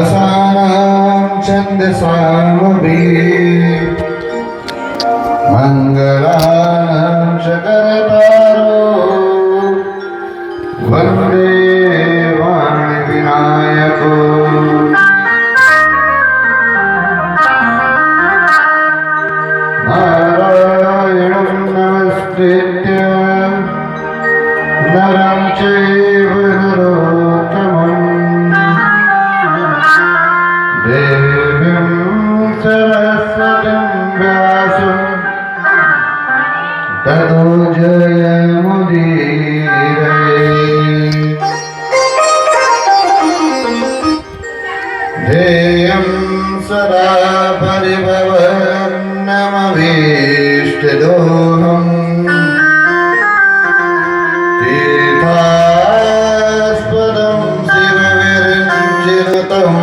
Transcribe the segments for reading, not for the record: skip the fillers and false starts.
रसानां छन्दसामपि मङ्गलानां शकरतारो वन्दे वाणिविनायको नारायणं नमस्कृत्य नरं चैव नरोत्तमं देवीं सरस्वतीं व्यासं ततो जयमुदीरये। ध्येयं सदा परिभवन्नमभीष्टदोहम् तीर्थास्पदं शिवविरञ्जिनुतं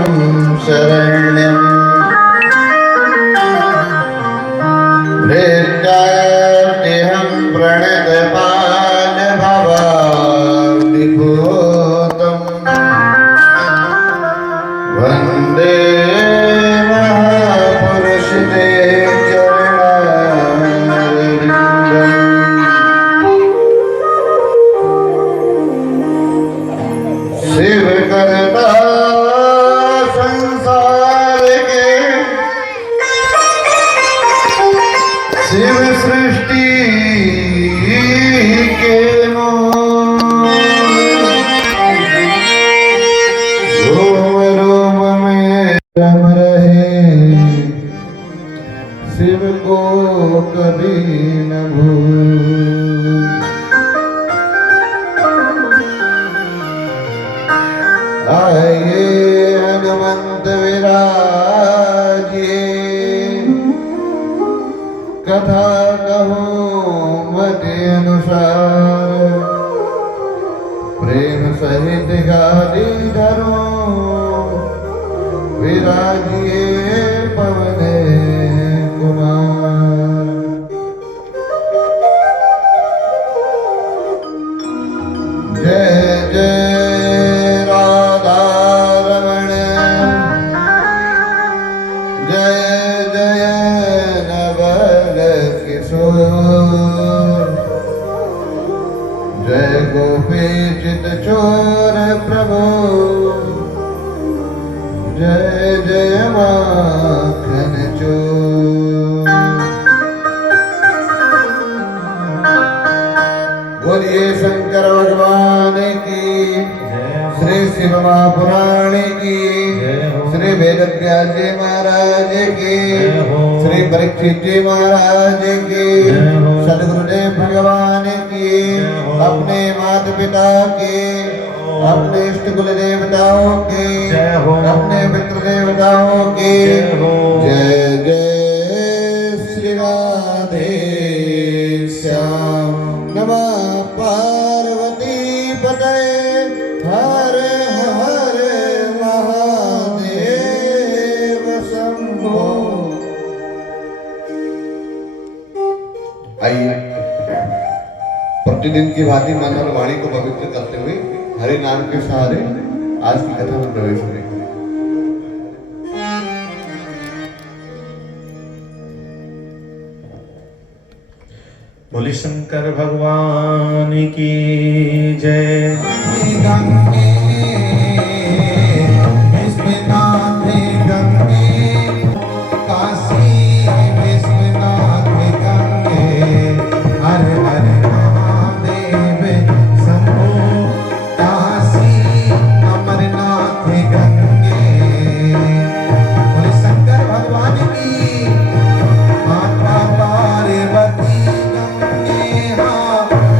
शरण्यम् हृद्याद्यहं प्रणतपालभवाब्धिभूतं वन्दे महापुरुषते चरणारविन्दम्। शिव करता संसार के शिव सृष्टि के रोम रोम में रम रहे शिव को कभी न भूल। आइए हनुमंत विराजिए कथा कहूँ मति अनुसार प्रेम सहित गादी धरूं विराजिए पवन कुमार। जय जय राधा रमण जय जय नवल किशोर जय गोपी चित चोर प्रभु जय जय माखन चोर। बोलिए शंकर भगवान की श्री शिव महापुराण की श्री वेदव्यास जी महाराज की श्री परीक्षित जी महाराज की सदगुरुदेव भगवान की अपने माता पिता की अपने इष्ट कुल देवताओं की अपने पितृ देवताओं की जय जय श्री राधे श्याम। नमः पार्वती पतये हर हर महादेव शंभो। आइए प्रतिदिन की भांति मन और वाणी को पवित्र करते हुए हरि नाम के सहारे आज की कथा में प्रवेश करें। बोले शंकर भगवान की जय।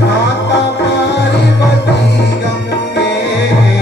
माता पार्वती गंगे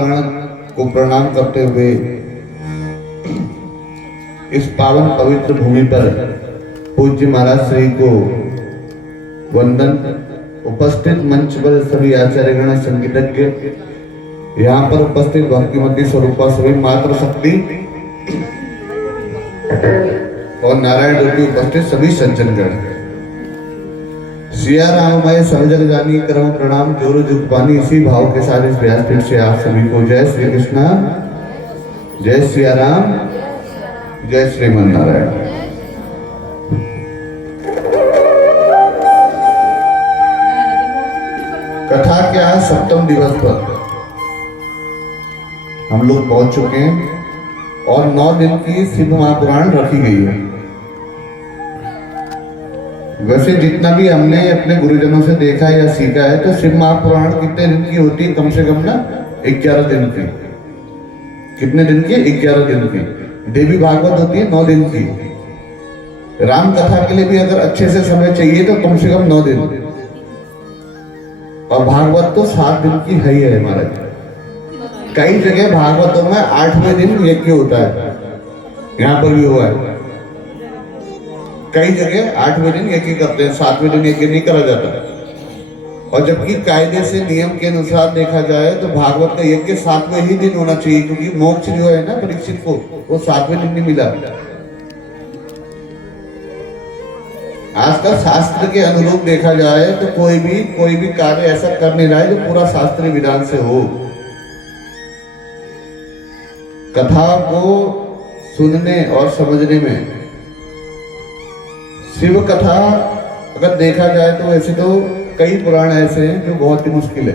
महापुराण को प्रणाम करते हुए इस पावन पवित्र भूमि पर पूज्य महाराज श्री को वंदन। उपस्थित मंच पर सभी आचार्यगण, संगीतज्ञ, यहाँ पर उपस्थित भक्तिमती स्वरूपा सभी मातृशक्ति और नारायण रूपी उपस्थित सभी सज्जनगण। सिया राममय सब जग जानी, करम प्रणाम जोर जुग पानी। इसी भाव के साथ इस व्यासपीठ से आप सभी को जय श्री कृष्ण, जय सिया राम, जय श्रीमन नारायण। कथा के आज सप्तम दिवस पर हम लोग पहुंच चुके हैं और 9 दिन की शिव महापुराण रखी गई है। वैसे जितना भी हमने अपने गुरुजनों से देखा या सीखा है तो शिव महापुराण कितने दिन की होती है? कम से कम ना 11 दिन की। कितने दिन की? 11 दिन की। देवी भागवत होती है 9 दिन की। राम कथा के लिए भी अगर अच्छे से समय चाहिए तो कम से कम 9 दिन, और भागवत तो 7 दिन की है ही है हमारे। कई जगह भागवतों में 8वें दिन यज्ञ होता है, यहाँ पर भी हुआ है। कई जगह 8वें दिन यज्ञ करते हैं, 7वें दिन यज्ञ नहीं करा जाता। और जबकि कायदे से नियम के अनुसार देखा जाए तो भागवत का यज्ञ 7वें ही दिन होना चाहिए, क्योंकि मोक्ष जो है ना परीक्षित को, वो 7वें दिन नहीं मिला। आजकल शास्त्र के अनुरूप देखा जाए तो कोई भी कार्य ऐसा कर नहीं रहा है जो पूरा शास्त्रीय विधान से हो। कथा को सुनने और समझने में शिव कथा अगर देखा जाए तो वैसे तो कई पुराण ऐसे हैं जो बहुत ही मुश्किल है,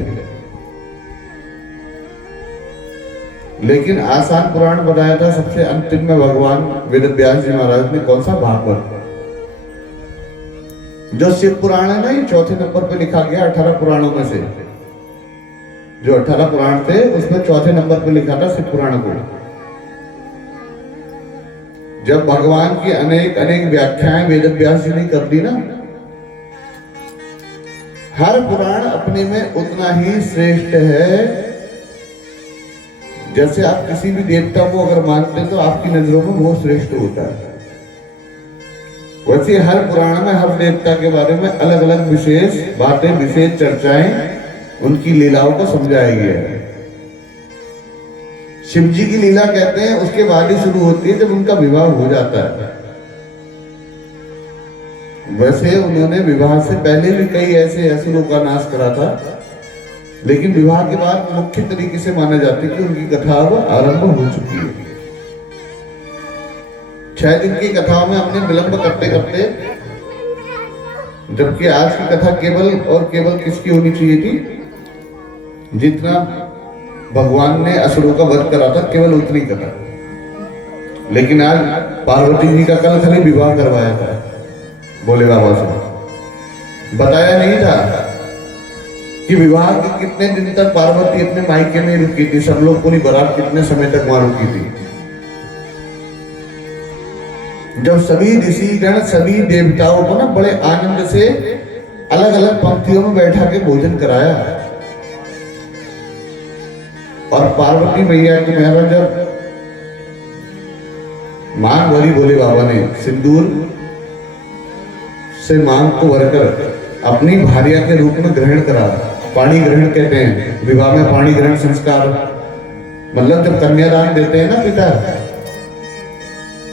लेकिन आसान पुराण बताया था सबसे अंतिम में भगवान वेद व्यास जी महाराज ने। कौन सा? भागवत। जो शिव पुराण है ना, ये 4थे नंबर पे लिखा गया 18 पुराणों में से। जो 18 पुराण थे उसमें 4थे नंबर पे लिखा था शिव पुराण को। जब भगवान की अनेक अनेक व्याख्याएं वेद व्यास जी ने कर दी ना, हर पुराण अपने में उतना ही श्रेष्ठ है। जैसे आप किसी भी देवता को अगर मानते हैं तो आपकी नजरों में वो श्रेष्ठ होता है, वैसे हर पुराण में हर देवता के बारे में अलग अलग विशेष बातें, विशेष चर्चाएं, उनकी लीलाओं को समझाया गया है। शिव जी की लीला कहते हैं उसके बाद ही शुरू होती है जब उनका विवाह हो जाता है। वैसे उन्होंने विवाह से पहले भी कई ऐसे असुरों का नाश करा था, लेकिन विवाह के बाद मुख्य तरीके से माना जाता है कि उनकी कथा अब आरंभ हो चुकी है। 6 दिन की कथाओं में हमने विलंब करते करते, जबकि आज की कथा केवल और केवल किसकी होनी चाहिए थी? जितना भगवान ने असुरों का वध करा था केवल उतनी कथा, लेकिन आज पार्वती जी का कल खाली विवाह करवाया था भोले बाबा से। बताया नहीं था कि विवाह के कितने दिन तक पार्वती अपने मायके में रुकी थी, सब लोग पूरी बारात कितने समय तक वहां रुकी थी। जब सभी ऋषिगण, सभी देवताओं को ना बड़े आनंद से अलग अलग पंक्तियों में बैठा के भोजन कराया, और पार्वती मैया की महाराज जब मांग भरी भोले बाबा ने सिंदूर से मांग को भरकर अपनी भार्या के रूप में ग्रहण करा। पाणी ग्रहण कहते हैं विवाह में, पाणी ग्रहण संस्कार मतलब जब कन्यादान देते हैं ना पिता,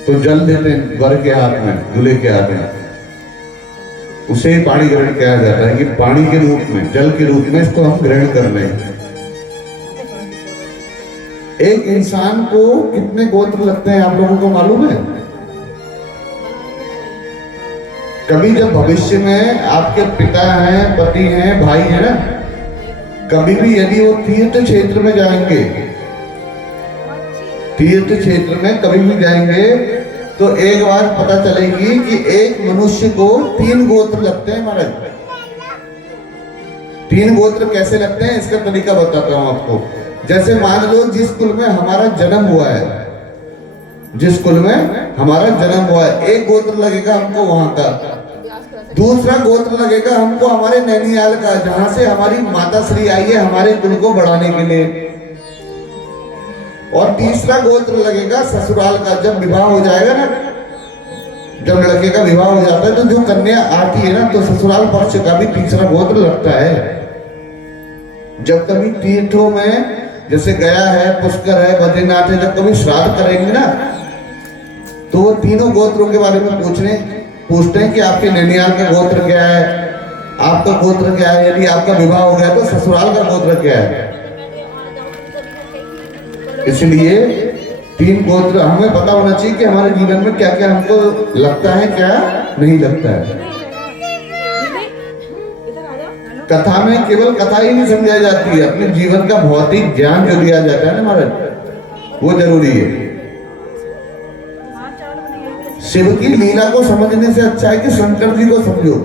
तो जल देते हैं वर के हाथ में, दूल्हे के हाथ में, उसे पाणी ग्रहण किया जाता है कि पानी के रूप में, जल के रूप में इसको हम ग्रहण कर रहे हैं। एक इंसान को कितने गोत्र लगते हैं आप लोगों को मालूम है? कभी जब भविष्य में आपके पिता हैं, पति हैं, भाई हैं ना, कभी भी यदि वो तीर्थ क्षेत्र में जाएंगे, तीर्थ क्षेत्र में कभी भी जाएंगे तो एक बार पता चलेगी कि एक मनुष्य को 3 गोत्र लगते हैं महाराज। 3 गोत्र कैसे लगते हैं इसका तरीका बताता हूं आपको। जैसे मान लो जिस कुल में हमारा जन्म हुआ है, जिस कुल में हमारा जन्म हुआ है, एक गोत्र लगेगा हमको वहां का, दूसरा गोत्र लगेगा हमको हमारे नैनीताल का, जहां से हमारी माता श्री आई है हमारे कुल को बढ़ाने के लिए। और तीसरा गोत्र लगेगा ससुराल का। जब विवाह हो जाएगा ना, जब लड़के का विवाह हो जाता है तो जो कन्या आती है ना, तो ससुराल पक्ष का भी तीसरा गोत्र लगता है। जब कभी तीर्थों में जैसे गया है, पुष्कर है, बद्रीनाथ है, जब कभी श्राद्ध करेंगे ना, तो वो तीनों गोत्रों के बारे में पूछते हैं कि आपके नैनियाल का गोत्र क्या है, आपका गोत्र क्या है। यदि आपका विवाह हो गया तो ससुराल का गोत्र क्या है। इसलिए तीन गोत्र हमें पता होना चाहिए कि हमारे जीवन में क्या क्या हमको लगता है, क्या नहीं लगता है। कथा में केवल कथा ही नहीं समझाई जाती है, अपने जीवन का भौतिक ज्ञान जो दिया जाता है ना महाराज, वो जरूरी है। शिव की लीला को समझने से अच्छा है कि शंकर जी को समझो।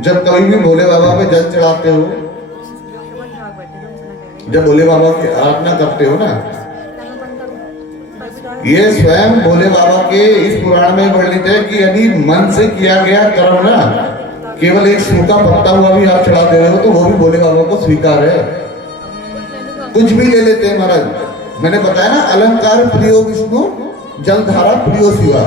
जब कभी भी भोले बाबा पे जल चढ़ाते हो, जब भोले बाबा की आराधना करते हो ना, ये स्वयं भोले बाबा के इस पुराण में वर्णित है कि यदि मन से किया गया कर्म ना, केवल एक सूखा पत्ता हुआ भी आप चढ़ा दे रहे हो तो वो भी भोले बाबा को स्वीकार है। कुछ भी ले लेते हैं महाराज। मैंने बताया ना, अलंकार प्रियो विष्णु जलधारा प्रियो शिवा।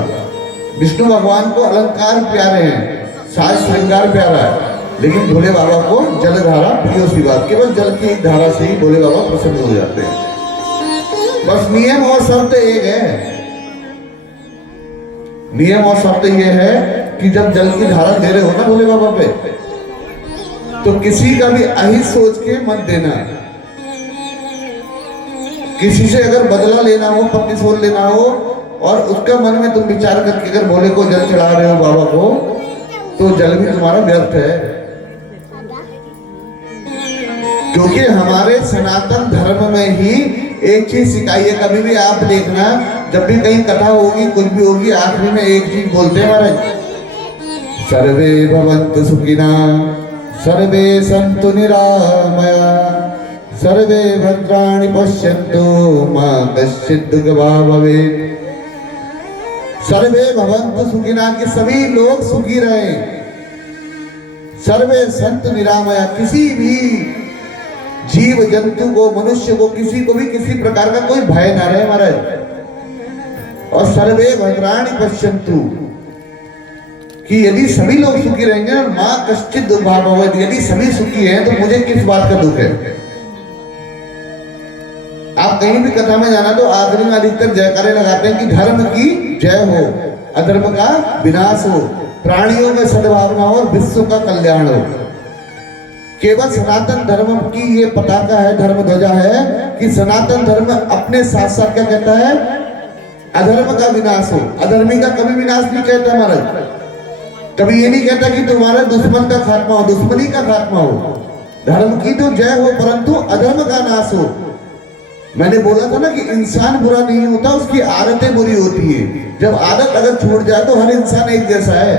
विष्णु भगवान को अलंकार प्यारे हैं, साज श्रृंगार प्यारा है, लेकिन भोले बाबा को जलधारा प्रियो शिवा। केवल जल की एक धारा से ही भोले बाबा प्रसन्न हो जाते हैं। बस नियम और शर्त एक है, नियम और शर्त ये है कि जब जल की धारा दे रहे हो ना भोले बाबा पे, तो किसी का भी अहित सोच के मत देना। किसी से अगर बदला लेना हो, प्रतिशोध लेना हो, और उसका मन में तुम विचार करके अगर भोले को जल चढ़ा रहे हो बाबा को, तो जल भी तुम्हारा व्यर्थ है। क्योंकि हमारे सनातन धर्म में ही एक चीज सिखाई है। कभी भी आप देखना, जब भी कहीं कथा होगी, कुछ भी होगी, आखिरी में एक चीज बोलते हैं महाराज, सर्वे भवन्तु सुखिना, सर्वे सन्तु निरामया, सर्वे भद्राणि पश्यन्तु मा कश्चित् दुःखभाग् भवेत्। सर्वे भवन्तु सुखिना, कि सभी लोग सुखी रहे। सर्वे सन्तु निरामया, किसी भी जीव जंतु को, मनुष्य को, किसी को भी किसी प्रकार का कोई भय ना रहे महाराज। और सर्वे भद्राणि पश्यन्तु, कि यदि सभी लोग सुखी रहेंगे, मां कश्चित् दुःखभाग् भवेत्, यदि सभी सुखी हैं तो मुझे किस बात का दुख है। आप कहीं भी कथा में जाना तो आखिरी में अधिकतर जयकारे लगाते हैं कि धर्म की जय हो, अधर्म का विनाश हो, प्राणियों में सद्भावना हो और विश्व का कल्याण हो। केवल सनातन धर्म की ये पताका है, धर्म ध्वजा है, कि सनातन धर्म अपने साथ साथ क्या कहता है, अधर्म का विनाश हो। अधर्मी का कभी विनाश नहीं कहता महाराज। कभी ये नहीं कहता कि तुम्हारे दुश्मन का खात्मा हो, दुश्मनी का खात्मा हो। धर्म की तो जय हो, परंतु अधर्म का नाश हो। मैंने बोला था ना कि इंसान बुरा नहीं होता, उसकी आदतें बुरी होती है। जब आदत अगर छूट जाए तो हर इंसान एक जैसा है।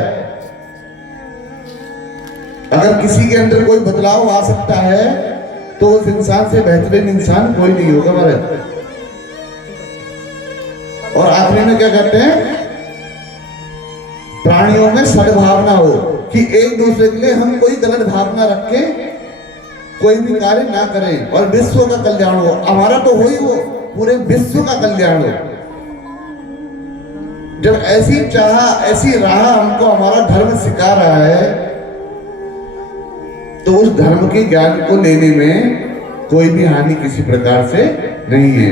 अगर किसी के अंदर कोई बदलाव आ सकता है तो उस इंसान से बेहतरीन इंसान कोई नहीं होगा महाराज। और आखिरी में क्या कहते हैं, प्राणियों में सद्भावना हो, कि एक दूसरे के लिए हम कोई गलत भावना रख के कोई भी कार्य ना करें, और विश्व का कल्याण हो। हमारा तो हो ही हो, पूरे विश्व का कल्याण हो। जब ऐसी चाह, ऐसी राह हमको हमारा धर्म सिखा रहा है, तो उस धर्म के ज्ञान को लेने में कोई भी हानि किसी प्रकार से नहीं है।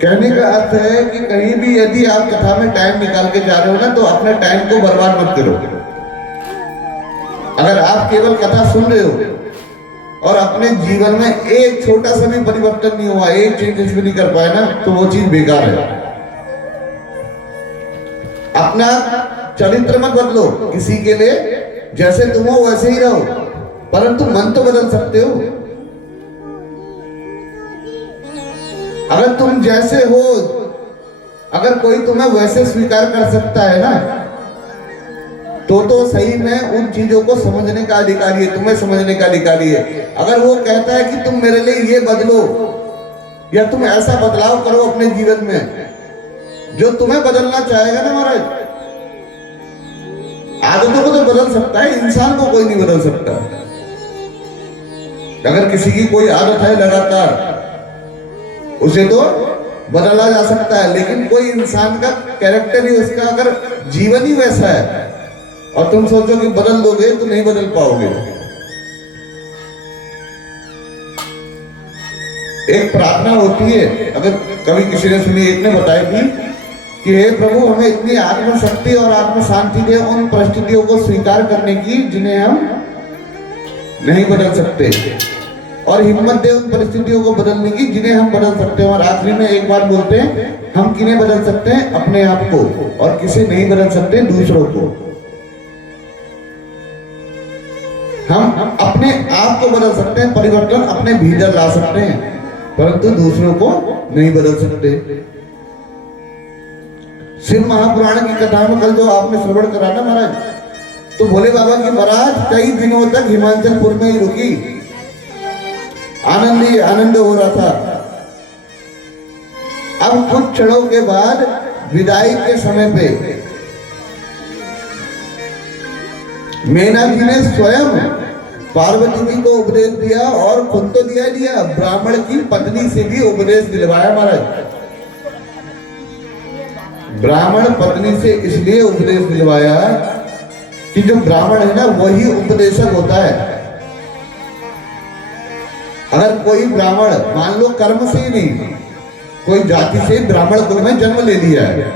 कहने का अर्थ है कि कहीं भी यदि आप कथा में टाइम निकाल के जा रहे हो ना, तो अपने टाइम को बर्बाद मत करो। अगर आप केवल कथा सुन रहे हो और अपने जीवन में एक छोटा सा भी परिवर्तन नहीं हुआ, एक चेंजेस भी नहीं कर पाए ना, तो वो चीज बेकार है। अपना चरित्र मत बदलो किसी के लिए, जैसे तुम हो वैसे ही रहो, परंतु मन तो बदल सकते हो। अगर तुम जैसे हो, अगर कोई तुम्हें वैसे स्वीकार कर सकता है ना, तो सही में उन चीजों को समझने का अधिकारी है, तुम्हें समझने का अधिकारी है। अगर वो कहता है कि तुम मेरे लिए ये बदलो, या तुम ऐसा बदलाव करो अपने जीवन में, जो तुम्हें बदलना चाहेगा ना महाराज, आदतों को तो बदल सकता है, इंसान को कोई नहीं बदल सकता। अगर किसी की कोई आदत है लगातार, उसे तो बदला जा सकता है, लेकिन कोई इंसान का कैरेक्टर ही, उसका अगर जीवन ही वैसा है और तुम सोचो कि बदल दोगे तो नहीं बदल पाओगे। एक प्रार्थना होती है, अगर कभी किसी ने सुनी, एक ने बताई थी कि हे प्रभु, हमें इतनी आत्मशक्ति और आत्म शांति दे उन परिस्थितियों को स्वीकार करने की जिन्हें हम नहीं बदल सकते, और हिम्मत दे उन परिस्थितियों को बदलने की जिन्हें हम बदल सकते हैं। और आखिरी में एक बार बोलते हैं, हम किन्हें बदल सकते हैं? अपने आप को, और किसे नहीं बदल सकते? दूसरों को। हम अपने आप को बदल सकते हैं, परिवर्तन अपने भीतर ला सकते हैं, परंतु दूसरों को नहीं बदल सकते। शिव महापुराण की कथा में कल जो आपने श्रवण करा ना महाराज, तो भोले बाबा की बारात कई दिनों तक हिमाचलपुर में ही रुकी, आनंद ही आनंद हो रहा था। अब कुछ क्षणों के बाद विदाई के समय पे मैना जी ने स्वयं पार्वती जी को उपदेश दिया, और खुद तो दिया, ब्राह्मण की पत्नी से भी उपदेश दिलवाया महाराज। ब्राह्मण पत्नी से इसलिए उपदेश दिलवाया कि जो ब्राह्मण है ना, वही उपदेशक होता है। अगर कोई ब्राह्मण, मान लो कर्म से ही नहीं, कोई जाति से ब्राह्मण कुल में जन्म ले लिया है,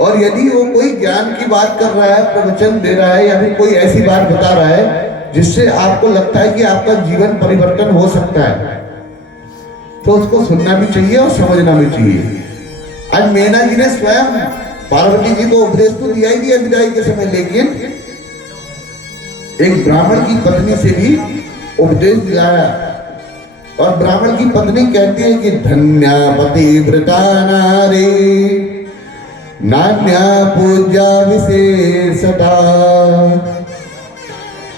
और यदि वो कोई ज्ञान की बात कर रहा है, प्रवचन दे रहा है, या फिर कोई ऐसी बात बता रहा है जिससे आपको लगता है कि आपका जीवन परिवर्तन हो सकता है, तो उसको सुनना भी चाहिए और समझना भी चाहिए। आज मैना जी ने स्वयं पार्वती जी को उपदेश तो दिया ही दिया विदाई के समय, लेकिन एक ब्राह्मण की पत्नी से भी उपदेश दिलाया। और ब्राह्मण की पत्नी कहती है कि धन्या पतिव्रता नारी नान्या पूजा विशेषता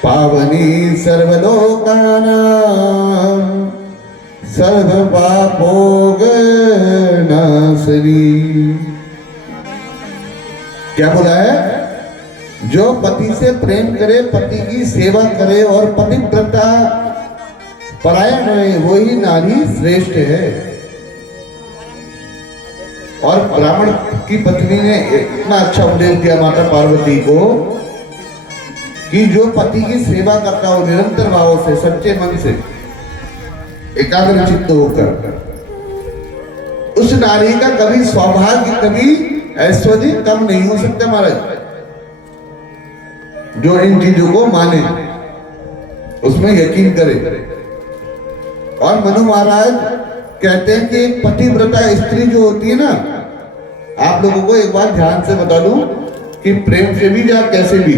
पावनी सर्वलोकानां सर्व पापोग नाशनी। क्या बोला है? जो पति से प्रेम करे, पति की सेवा करे और पतिव्रता परायण रहे, वही नारी श्रेष्ठ है। और ब्राह्मण की पत्नी ने इतना अच्छा उपदेश दिया माता पार्वती को कि जो पति की सेवा करता हो निरंतर भाव से, सच्चे मन से, एकाग्र चित्त होकर, उस नारी का कभी सौभाग्य, कभी ऐश्वर्य कम नहीं हो सकता महाराज। जो इन चीजों को माने, उसमें यकीन करे। और मनु महाराज कहते हैं कि एक पतिव्रता स्त्री जो होती है ना, आप लोगों को एक बार ध्यान से बता दूं कि प्रेम से भी या कैसे भी,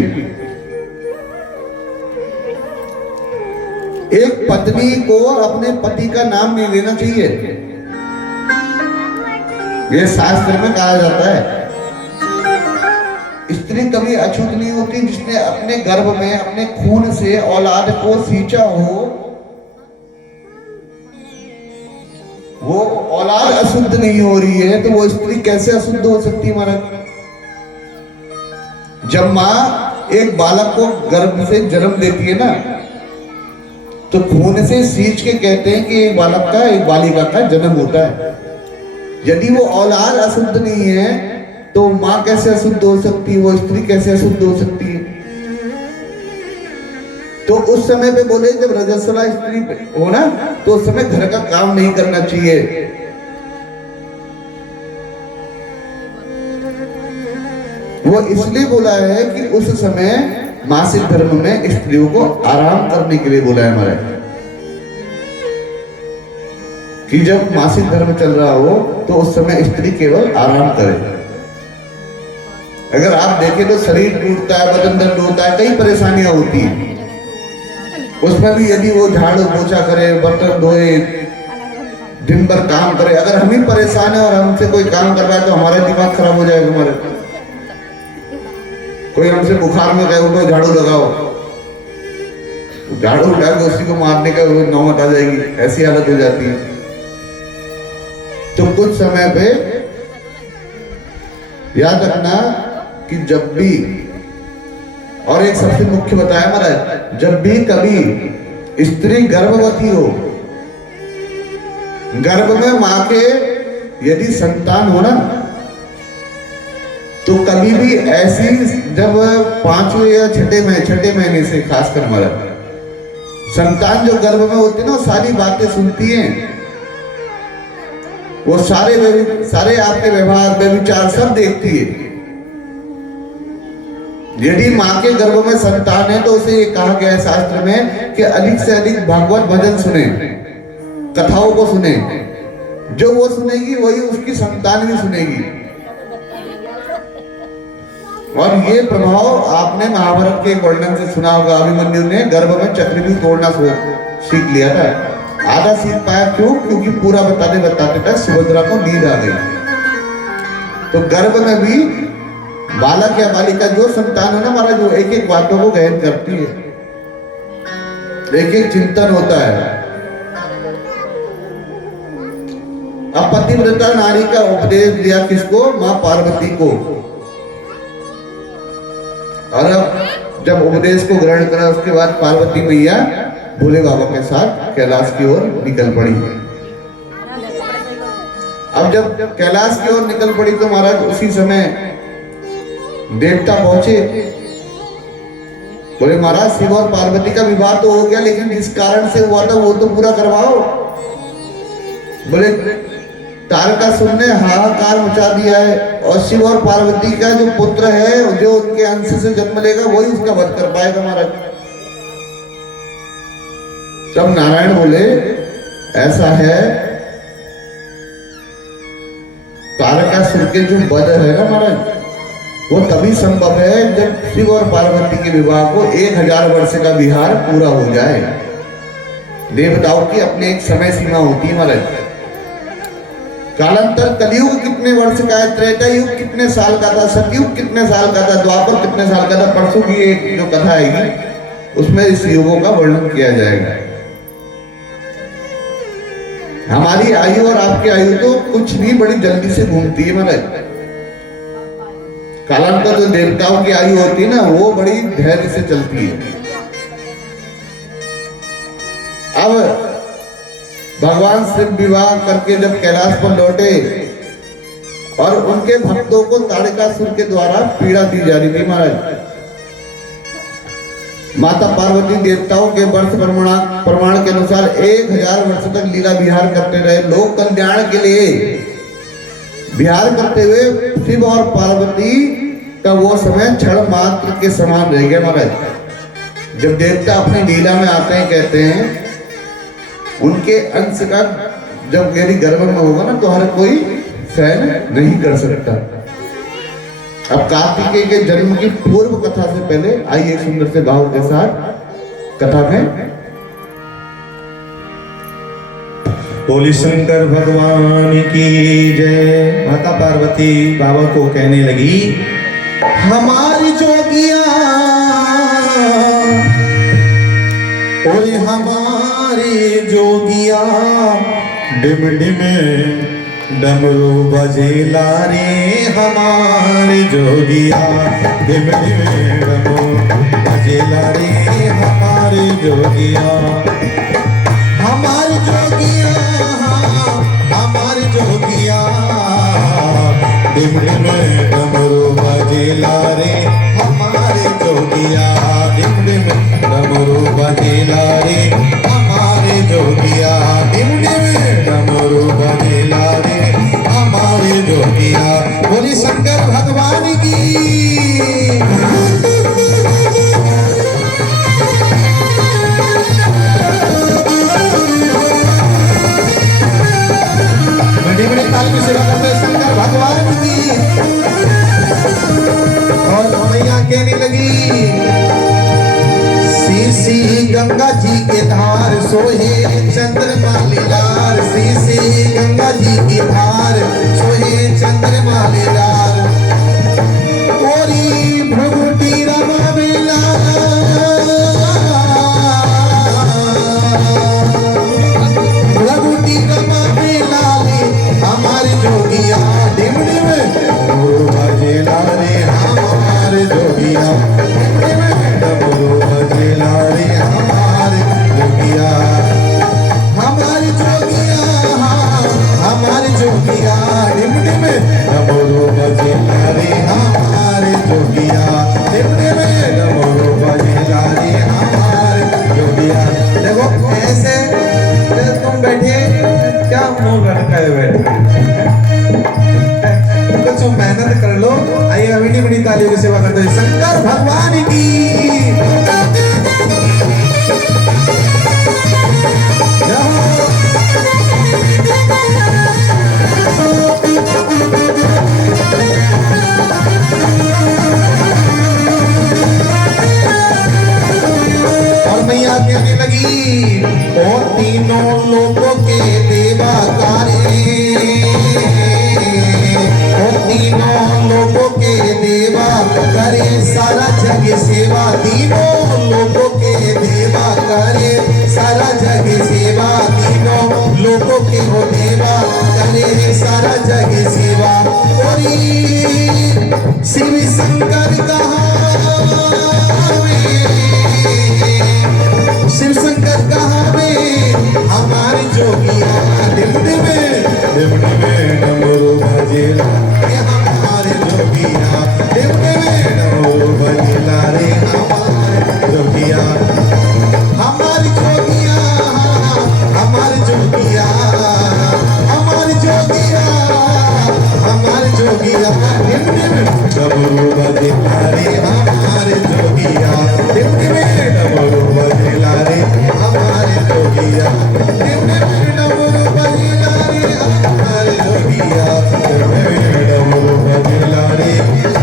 एक पत्नी को अपने पति का नाम नहीं लेना चाहिए, ये शास्त्र में कहा जाता है। स्त्री कभी अछूत नहीं होती, जिसने अपने गर्भ में अपने खून से औलाद को सींचा हो, वो औलाद अशुद्ध नहीं हो रही है, तो वो स्त्री कैसे अशुद्ध हो सकती है महाराज? जब माँ एक बालक को गर्भ से जन्म देती है ना, तो खून से सींच के कहते हैं कि एक बालक का, एक बालिका का जन्म होता है। यदि वो औलाद अशुद्ध नहीं है, तो माँ कैसे अशुद्ध हो सकती है? वो स्त्री कैसे अशुद्ध हो सकती है? तो उस समय पे बोले, जब रजस्वला स्त्री हो ना, तो उस समय घर का काम नहीं करना चाहिए। वो इसलिए बोला है कि उस समय मासिक धर्म में स्त्रियों को आराम करने के लिए बोला है हमारे, कि जब मासिक धर्म चल रहा हो तो उस समय स्त्री केवल आराम करे। अगर आप देखें तो शरीर टूटता है, बदन दर्द होता है, कई परेशानियां होती हैं। उसमें भी यदि वो झाड़ू पोछा करे, बर्तन धोए, दिन भर काम करे, अगर हम ही परेशान है और हमसे कोई काम कर रहा है तो हमारा दिमाग खराब हो जाएगा। हमारे कोई हमसे बुखार में कहे उठो झाड़ू लगाओ, झाड़ू उठा के उसी को मारने का नौबत आ जाएगी, ऐसी हालत हो जाती है। तो कुछ समय पे याद रखना कि जब भी, और एक सबसे मुख्य बताया महाराज, जब भी कभी स्त्री गर्भवती हो, गर्भ में मां के यदि संतान हो ना, तो कभी भी ऐसी जब 5वें या छठे महीने से खासकर मर्द संतान जो गर्भ में होती है ना, सारी बातें सुनती हैं, वो सारे आपके व्यवहार व्यभिचार सब देखती है। यदि मां के गर्भ में संतान है तो उसे ये कहा गया है शास्त्र में कि अधिक से अधिक भागवत भजन सुने, कथाओं को सुने। जो वो सुनेगी वही उसकी संतान भी सुनेगी। और ये प्रभाव आपने महाभारत के वर्णन से सुना होगा। अभिमन्यु ने गर्भ में चक्र भी तोड़ना सीख लिया था। आधा सीख पाया, क्यों? क्योंकि पूरा बताते बताते तक सुभद्रा को नींद आ गई। तो गर्भ में भी बालक या बालिका जो संतान है ना हमारा, जो एक एक बातों को गहन करती है, एक एक चिंतन होता है। अब पतिव्रता नारी का उपदेश दिया किसको? मां पार्वती को। और अब जब उपदेश को ग्रहण करा उसके बाद पार्वती मैया भोले बाबा के साथ कैलाश की ओर निकल पड़ी। अब जब कैलाश की ओर निकल पड़ी तो महाराज उसी समय देवता पहुंचे। बोले महाराज शिव और पार्वती का विवाह तो हो गया, लेकिन जिस कारण से हुआ था वो तो पूरा करवाओ। बोले तारकासुर ने हाहाकार मचा दिया है और शिव और पार्वती का जो पुत्र है, जो उनके अंश से जन्म लेगा, वही उसका वध कर पाएगा महाराज। तब नारायण बोले ऐसा है, तारकासुर के जो वध है ना महाराज, वो तभी संभव है जब शिव और पार्वती के विवाह को 1000 वर्ष का विहार पूरा हो जाए। देवताओं की अपने एक समय सीमा होती है महाराज। कालांतर कलयुग कितने वर्ष का है, त्रेता युग कितने साल का था, सतयुग कितने साल का था, द्वापर कितने साल का था, परसों की एक जो कथा आएगी उसमें इस युगों का वर्णन किया जाएगा। हमारी आयु और आपकी आयु तो कुछ नहीं, बड़ी जल्दी से घूमती है महाराज। कालांतर जो देवताओं की आयु होती है ना, वो बड़ी धैर्य से चलती है। अब भगवान शिव विवाह करके जब कैलाश पर लौटे और उनके भक्तों को तारकासुर के द्वारा पीड़ा दी जा रही थी महाराज। माता पार्वती देवताओं के वर्ष प्रमाण के अनुसार 1000 वर्ष तक लीला विहार करते रहे। लोक कल्याण के लिए विहार करते हुए शिव और पार्वती का वो समय क्षण मात्र के समान रह गया महाराज। जब देवता अपनी लीला में आते हैं, कहते हैं उनके अंश का जब यदि गर्भ में होगा ना तो हर कोई सहन नहीं कर सकता। अब कार्तिकेय के जन्म की पूर्व कथा से पहले आइए सुंदर से भाव के साथ कथा में। बोली शंकर भगवान की जय। माता पार्वती बाबा को कहने लगी, हमारी जोगिया और हमारी जोगिया डिम डिम डमरू बजेला रे। हमारी जोगिया डिम डिम डमरू बजेला रे। हमारी जोगिया, हमारी जोगिया, हमारी जोगिया डिम डिम डमरू बजेला रे। हमारे जोगिया डिम डिम डमरू बजेला रे। हमारे जोगिया डिम डिम डमरू बजेला रे। हमारे जोगिया। बोली शंकर भगवान की। बड़े बड़े ताल की सेवा करते शंकर भगवान की। और मैया कहने लगी, सी गंगा जी के धार सोहे चंद्रमा लीलार। सी गंगा जी की धार सोहे चंद्रमा लीलार। ओरी भ्रुगुटी रमा बेला, भ्रुगुटी रमा बेला रे। हमारे जोगिया डिम डिम डमरू बजेला रे। हमारे जोगिया डिम डिम डमरू बजेला रे। हमारे जोगिया मुंह लटकाए बैठे। कुछ मेहनत कर लो। आइए बड़ी बड़ी तालियों की सेवा करते हुए शंकर भगवान की और मैया कहने लगी ओ तीनों लोगों के देवा तारे, ओ तीनों लोगों के देवा करे सारा जग सेवा, तीनों लोगों के देवा करे सारा जग सेवा, तीनों लोगों के हो देवा करे सारा जग सेवा। और शिव शंकर शिव शंकर कहावे हमारे जोगिया डिमडिमे डिमडिमे डमरू बजेला रे हमारे जोगिया, डिमडिमे डमरू बजेला रे हमारे जोगिया, हमारे जोगिया, हमारे जोगिया, हमारे जोगिया, हमारे जोगिया, डिमडिमे डमरू बजेला रे हमारे जोगिया, डिमडिमे डमरू बजेला रे हमारे जोगिया, डिमडिमे डमरू बजेला रे हमारे जोगिया, डिमडिमे डमरू बजेला रे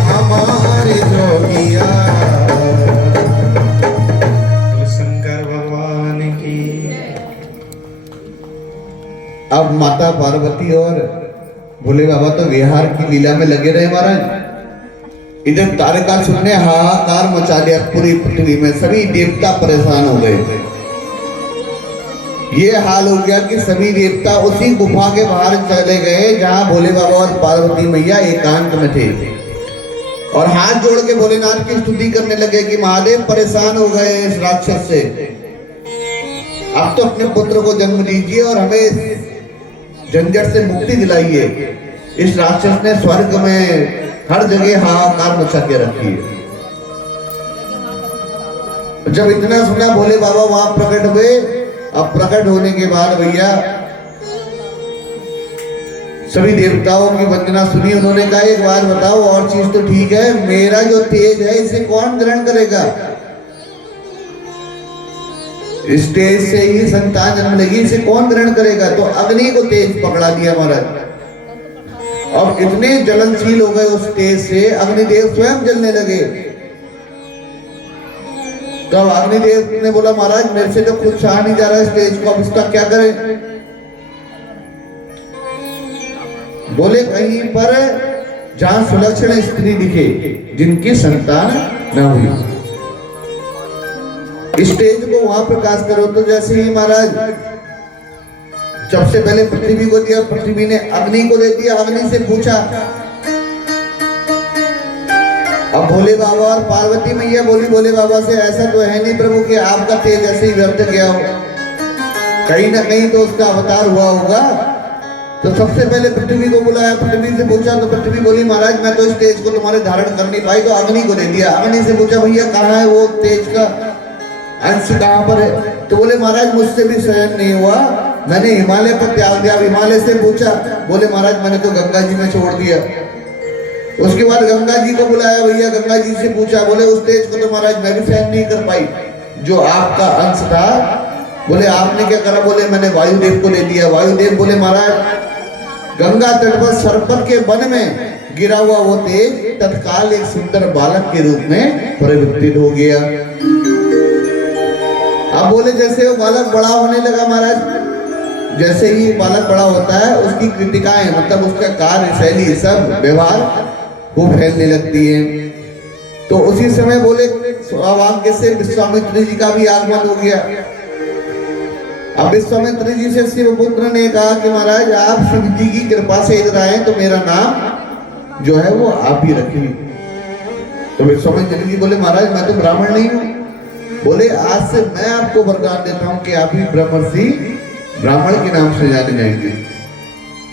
हमारे जोगिया। शंकर भगवान की। अब माता पार्वती और भोले बाबा तो विहार की लीला में लगे रहे महाराज। इधर तारकासुर ने हाहाकार मचा दिया पूरी पृथ्वी में, सभी देवता परेशान हो गए। ये हाल हो गया कि सभी देवता उसी गुफा के बाहर चले गए जहां भोले बाबा और पार्वती मैया एकांत में थे और हाथ जोड़ के भोलेनाथ की स्तुति करने लगे कि महादेव परेशान हो गए इस राक्षस से, अब तो अपने पुत्र को जन्म दीजिए और हमें झंझट से मुक्ति दिलाइए। इस राक्षस ने स्वर्ग में हर जगह हाहाकार मचा के रखी है। जब इतना सुना भोले बाबा वहां प्रकट हुए। अब प्रकट होने के बाद भैया सभी देवताओं की वंदना सुनी। उन्होंने कहा एक बात बताओ, और चीज तो ठीक है, मेरा जो तेज है इसे कौन ग्रहण करेगा? इस तेज से ही संतान जन्म लेगी, इसे कौन ग्रहण करेगा? तो अग्नि को तेज पकड़ा दिया महाराज। अब इतने जलनशील हो गए उस तेज से, अग्निदेव स्वयं जलने लगे। तब अग्निदेव ने बोला महाराज मेरे से तो खुद सहा नहीं जा रहा इस तेज को, अब इसका क्या करें? बोले कहीं पर जहां सुलक्षण स्त्री दिखे जिनकी संतान न हुई, इस तेज को वहां प्रकाश करो। तो जैसे ही महाराज सबसे पहले पृथ्वी को दिया, पृथ्वी ने अग्नि को दे दिया। अग्नि से पूछा, अब भोले बाबा और पार्वती मैया बोली भोले बाबा से ऐसा तो है नहीं प्रभु कि आपका तेज ऐसे ही व्यर्थ गया हो, कहीं ना कहीं तो उसका अवतार हुआ होगा। तो सबसे पहले पृथ्वी को बुलाया, पृथ्वी से पूछा तो पृथ्वी बोली महाराज मैं तो इस तेज को तुम्हारे धारण कर नहीं पाई, तो अग्नि को दे दिया। अग्नि से पूछा भैया कहाँ है वो तेज का अंश, कहाँ पर है? तो बोले महाराज मुझसे भी सहन नहीं हुआ, मैंने हिमालय पर त्याग दिया। हिमालय से पूछा, बोले महाराज मैंने तो गंगा जी में छोड़ दिया। उसके बाद गंगा जी को बुलाया, भैया गंगा जी से पूछा, बोले उस तेज को तो महाराज मैं भी सहन नहीं कर पाई जो आपका अंश था। बोले आपने क्या करा? बोले मैंने वायुदेव को दे दिया। वायुदेव बोले महाराज गंगा तट पर सरपत के वन में गिरा हुआ वो तेज तत्काल एक सुंदर बालक के रूप में परिवर्तित हो गया। अब बोले जैसे वो बालक बड़ा होने लगा महाराज, जैसे ही बालक बड़ा होता है उसकी कृतिकाएं मतलब उसका कार्य शैली सब व्यवहार वो फैलने लगती है। तो उसी समय बोले सौभाग्य से विश्वामित्र जी का भी आगमन हो गया। अब विश्वामित्र जी से शिवपुत्र ने कहा कि महाराज आप शिव जी की कृपा से इधर आए तो मेरा नाम जो है वो आप ही रखिए। तो विश्वामित्र जी बोले महाराज मैं तो ब्राह्मण नहीं हूँ। बोले आज से मैं आपको वरदान देता हूँ कि आप ही ब्रह्मर्षि ब्राह्मण के नाम से जाने जाएंगे।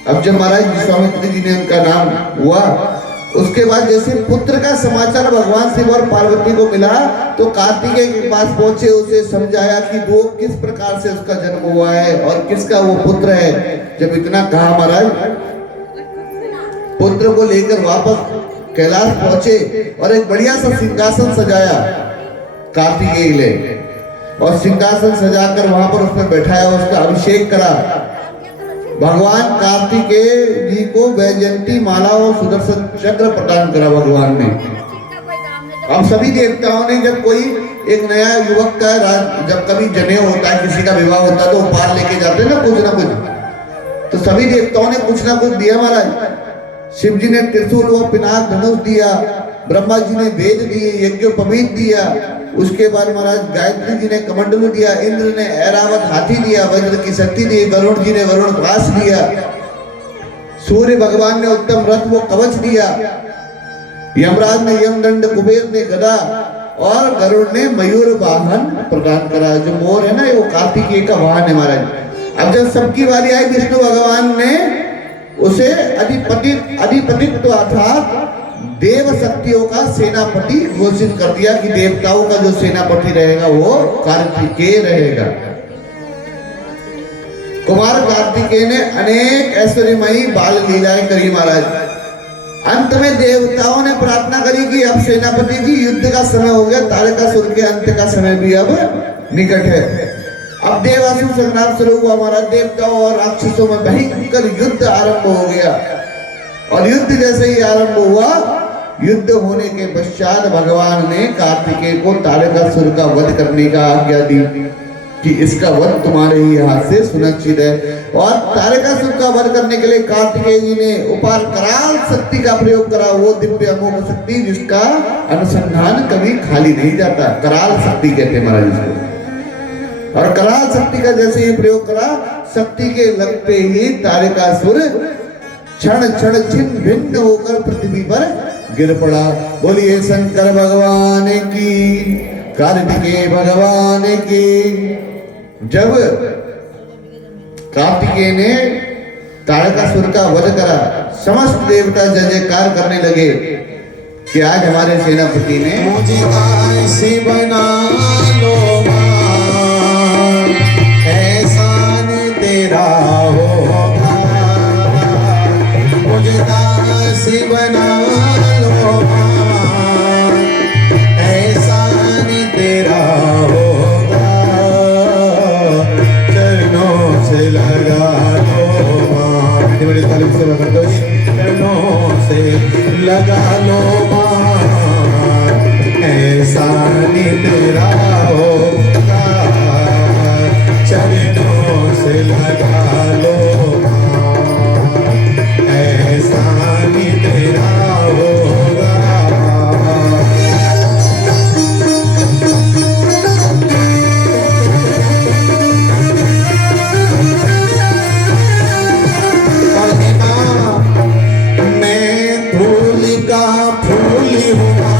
अब जब महाराज विश्वामित्र जी ने उनका नाम हुआ उसके बाद जैसे पुत्र का समाचार भगवान शिव और पार्वती को मिला तो कार्तिकेय के पास पहुंचे, उसे समझाया कि वो किस प्रकार से उसका जन्म हुआ है और किसका वो पुत्र है। जब इतना कहा महाराज, पुत्र को लेकर वापस कैलाश पहुंचे और एक बढ़िया सा सिंहासन सजाया कार्तिकेय ले, और सिंहासन सजाकर वहां पर उसमें बैठाया, उसका अभिषेक करा। भगवान कार्तिकेय जी को वैजयंती माला और सुदर्शन चक्र प्रदान करा भगवान ने। अब सभी देवताओं ने, जब कोई एक नया युवक का जब कभी जनेऊ होता है, किसी का विवाह होता है, तो उपहार लेके जाते हैं ना कुछ, तो सभी देवताओं ने कुछ ना कुछ दिया महाराज। शिव जी ने त्रिशूल व पिनाक धनुष दिया, ब्रह्मा जी ने वेद दिए, यज्ञोपवीत दिया, उसके बाद महाराज गायत्री जी ने कमंडलू दिया, इंद्र ने ऐरावत हाथी दिया, वज्र की शक्ति दी, वरुण जी ने वरुण घास दिया, सूर्य भगवान ने उत्तम रथ वो कवच दिया, यमराज ने यमदंड, कुबेर ने गदा और गरुड़ ने मयूर वाहन प्रदान करा। जो मोर है ना, वो कार्तिकेय का वाहन है महाराज। अब जब सबकी बारी आई, विष्णु भगवान ने उसे अधिपतित्व अर्थात देव शक्तियों का सेनापति घोषित कर दिया कि देवताओं का जो सेनापति रहेगा वो कार्तिकेय रहेगा। कुमार कार्तिकेय ने अनेक ऐश्वर्यमयी बाल लीलाएं करी महाराज। अंत में देवताओं ने प्रार्थना करी कि अब सेनापति जी युद्ध का समय हो गया, तारकासुर के अंत का समय भी अब निकट है। अब देवासुर संग्राम शुरू हुआ महाराज। देवताओं और राक्षसों में भयंकर युद्ध आरंभ हो गया, और युद्ध जैसे ही आरंभ हुआ, युद्ध होने के पश्चात भगवान ने कार्तिकेय को तारकासुर का वध करने का आज्ञा दी कि इसका वध तुम्हारे ही हाथ से सुनिश्चित है। और तारकासुर का वध करने के लिए कार्तिकेय जी ने उपार कराल शक्ति का प्रयोग करा, वो दिव्य अमोघ शक्ति जिसका अनुसंधान कभी खाली नहीं जाता। कराल शक्ति कहते हैं महाराज इसको। और कराल शक्ति का जैसे ही प्रयोग करा, शक्ति के लगते ही तारकासुर क्षण क्षण छिन्न भिन्न होकर पृथ्वी पर गिर पड़ा। बोलिए शंकर भगवान की, कार्तिकेय भगवान की। जब कार्तिकेय ने तारकासुर का वध करा, समस्त देवता जय जयकार करने लगे कि आज हमारे सेनापति ने मुझे ऐसे बना लो एहसान तेरा होगा, मुझे दास बना लो एहसान तेरा होगा, चरणों से लगा लो माँ, मेरे तालीम से लगा दो, चरणों से लगा लो माँ, एहसान तेरा होगा, चरणों से लगा लो एहसान तेरा होगा। और मैं फूल का फूल हुआ,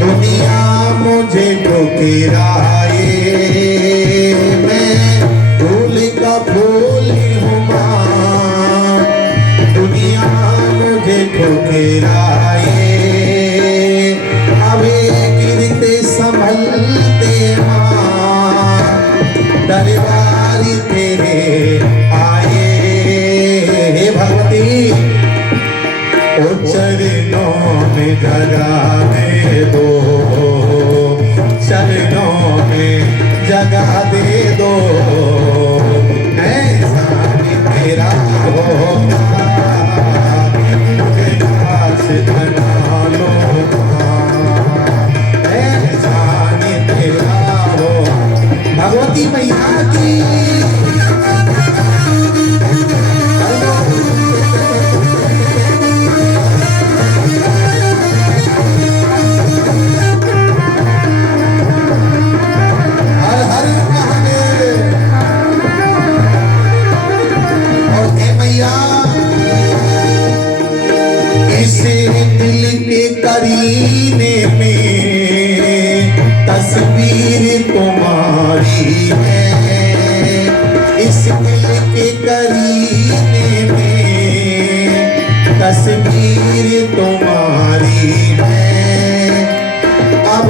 दुनिया मुझे ठुकराए, मैं फूल का फूल हुआ, दुनिया मुझे ठुकराए, अबे गिरते संभलते माँ, दरबार तेरे आए, हे भगवती ओ चरणों में जगा दे दो, चरणों में जगा दे दो, एहसान तेरा होगा, मुझे दास बना लो, एहसान तेरा हो। भगवती मैया की करीने में तस्वीर तुम्हारी है, इस दिल के करीने में तस्वीर तुम्हारी है, अब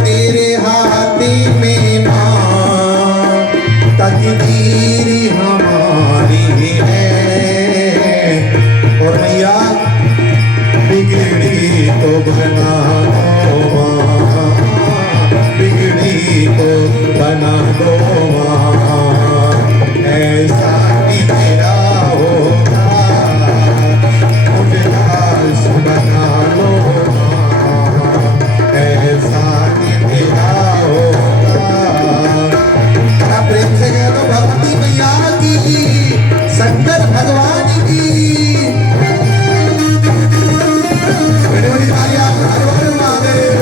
तेरे हाथ में माँ तकदीर हमारी है। और मैया बिगड़ी तो बना दो माँ, बिगड़ी तो बना दो माँ, ऐसा कि तेरा होगा मुझे लाश बना लो माँ, ऐसा कि तेरा होगा। बड़ा प्रेम से कह दो भक्ति मैया की, शंकर भगवान की। बड़ी बड़ी तालियां हर हर महादेव।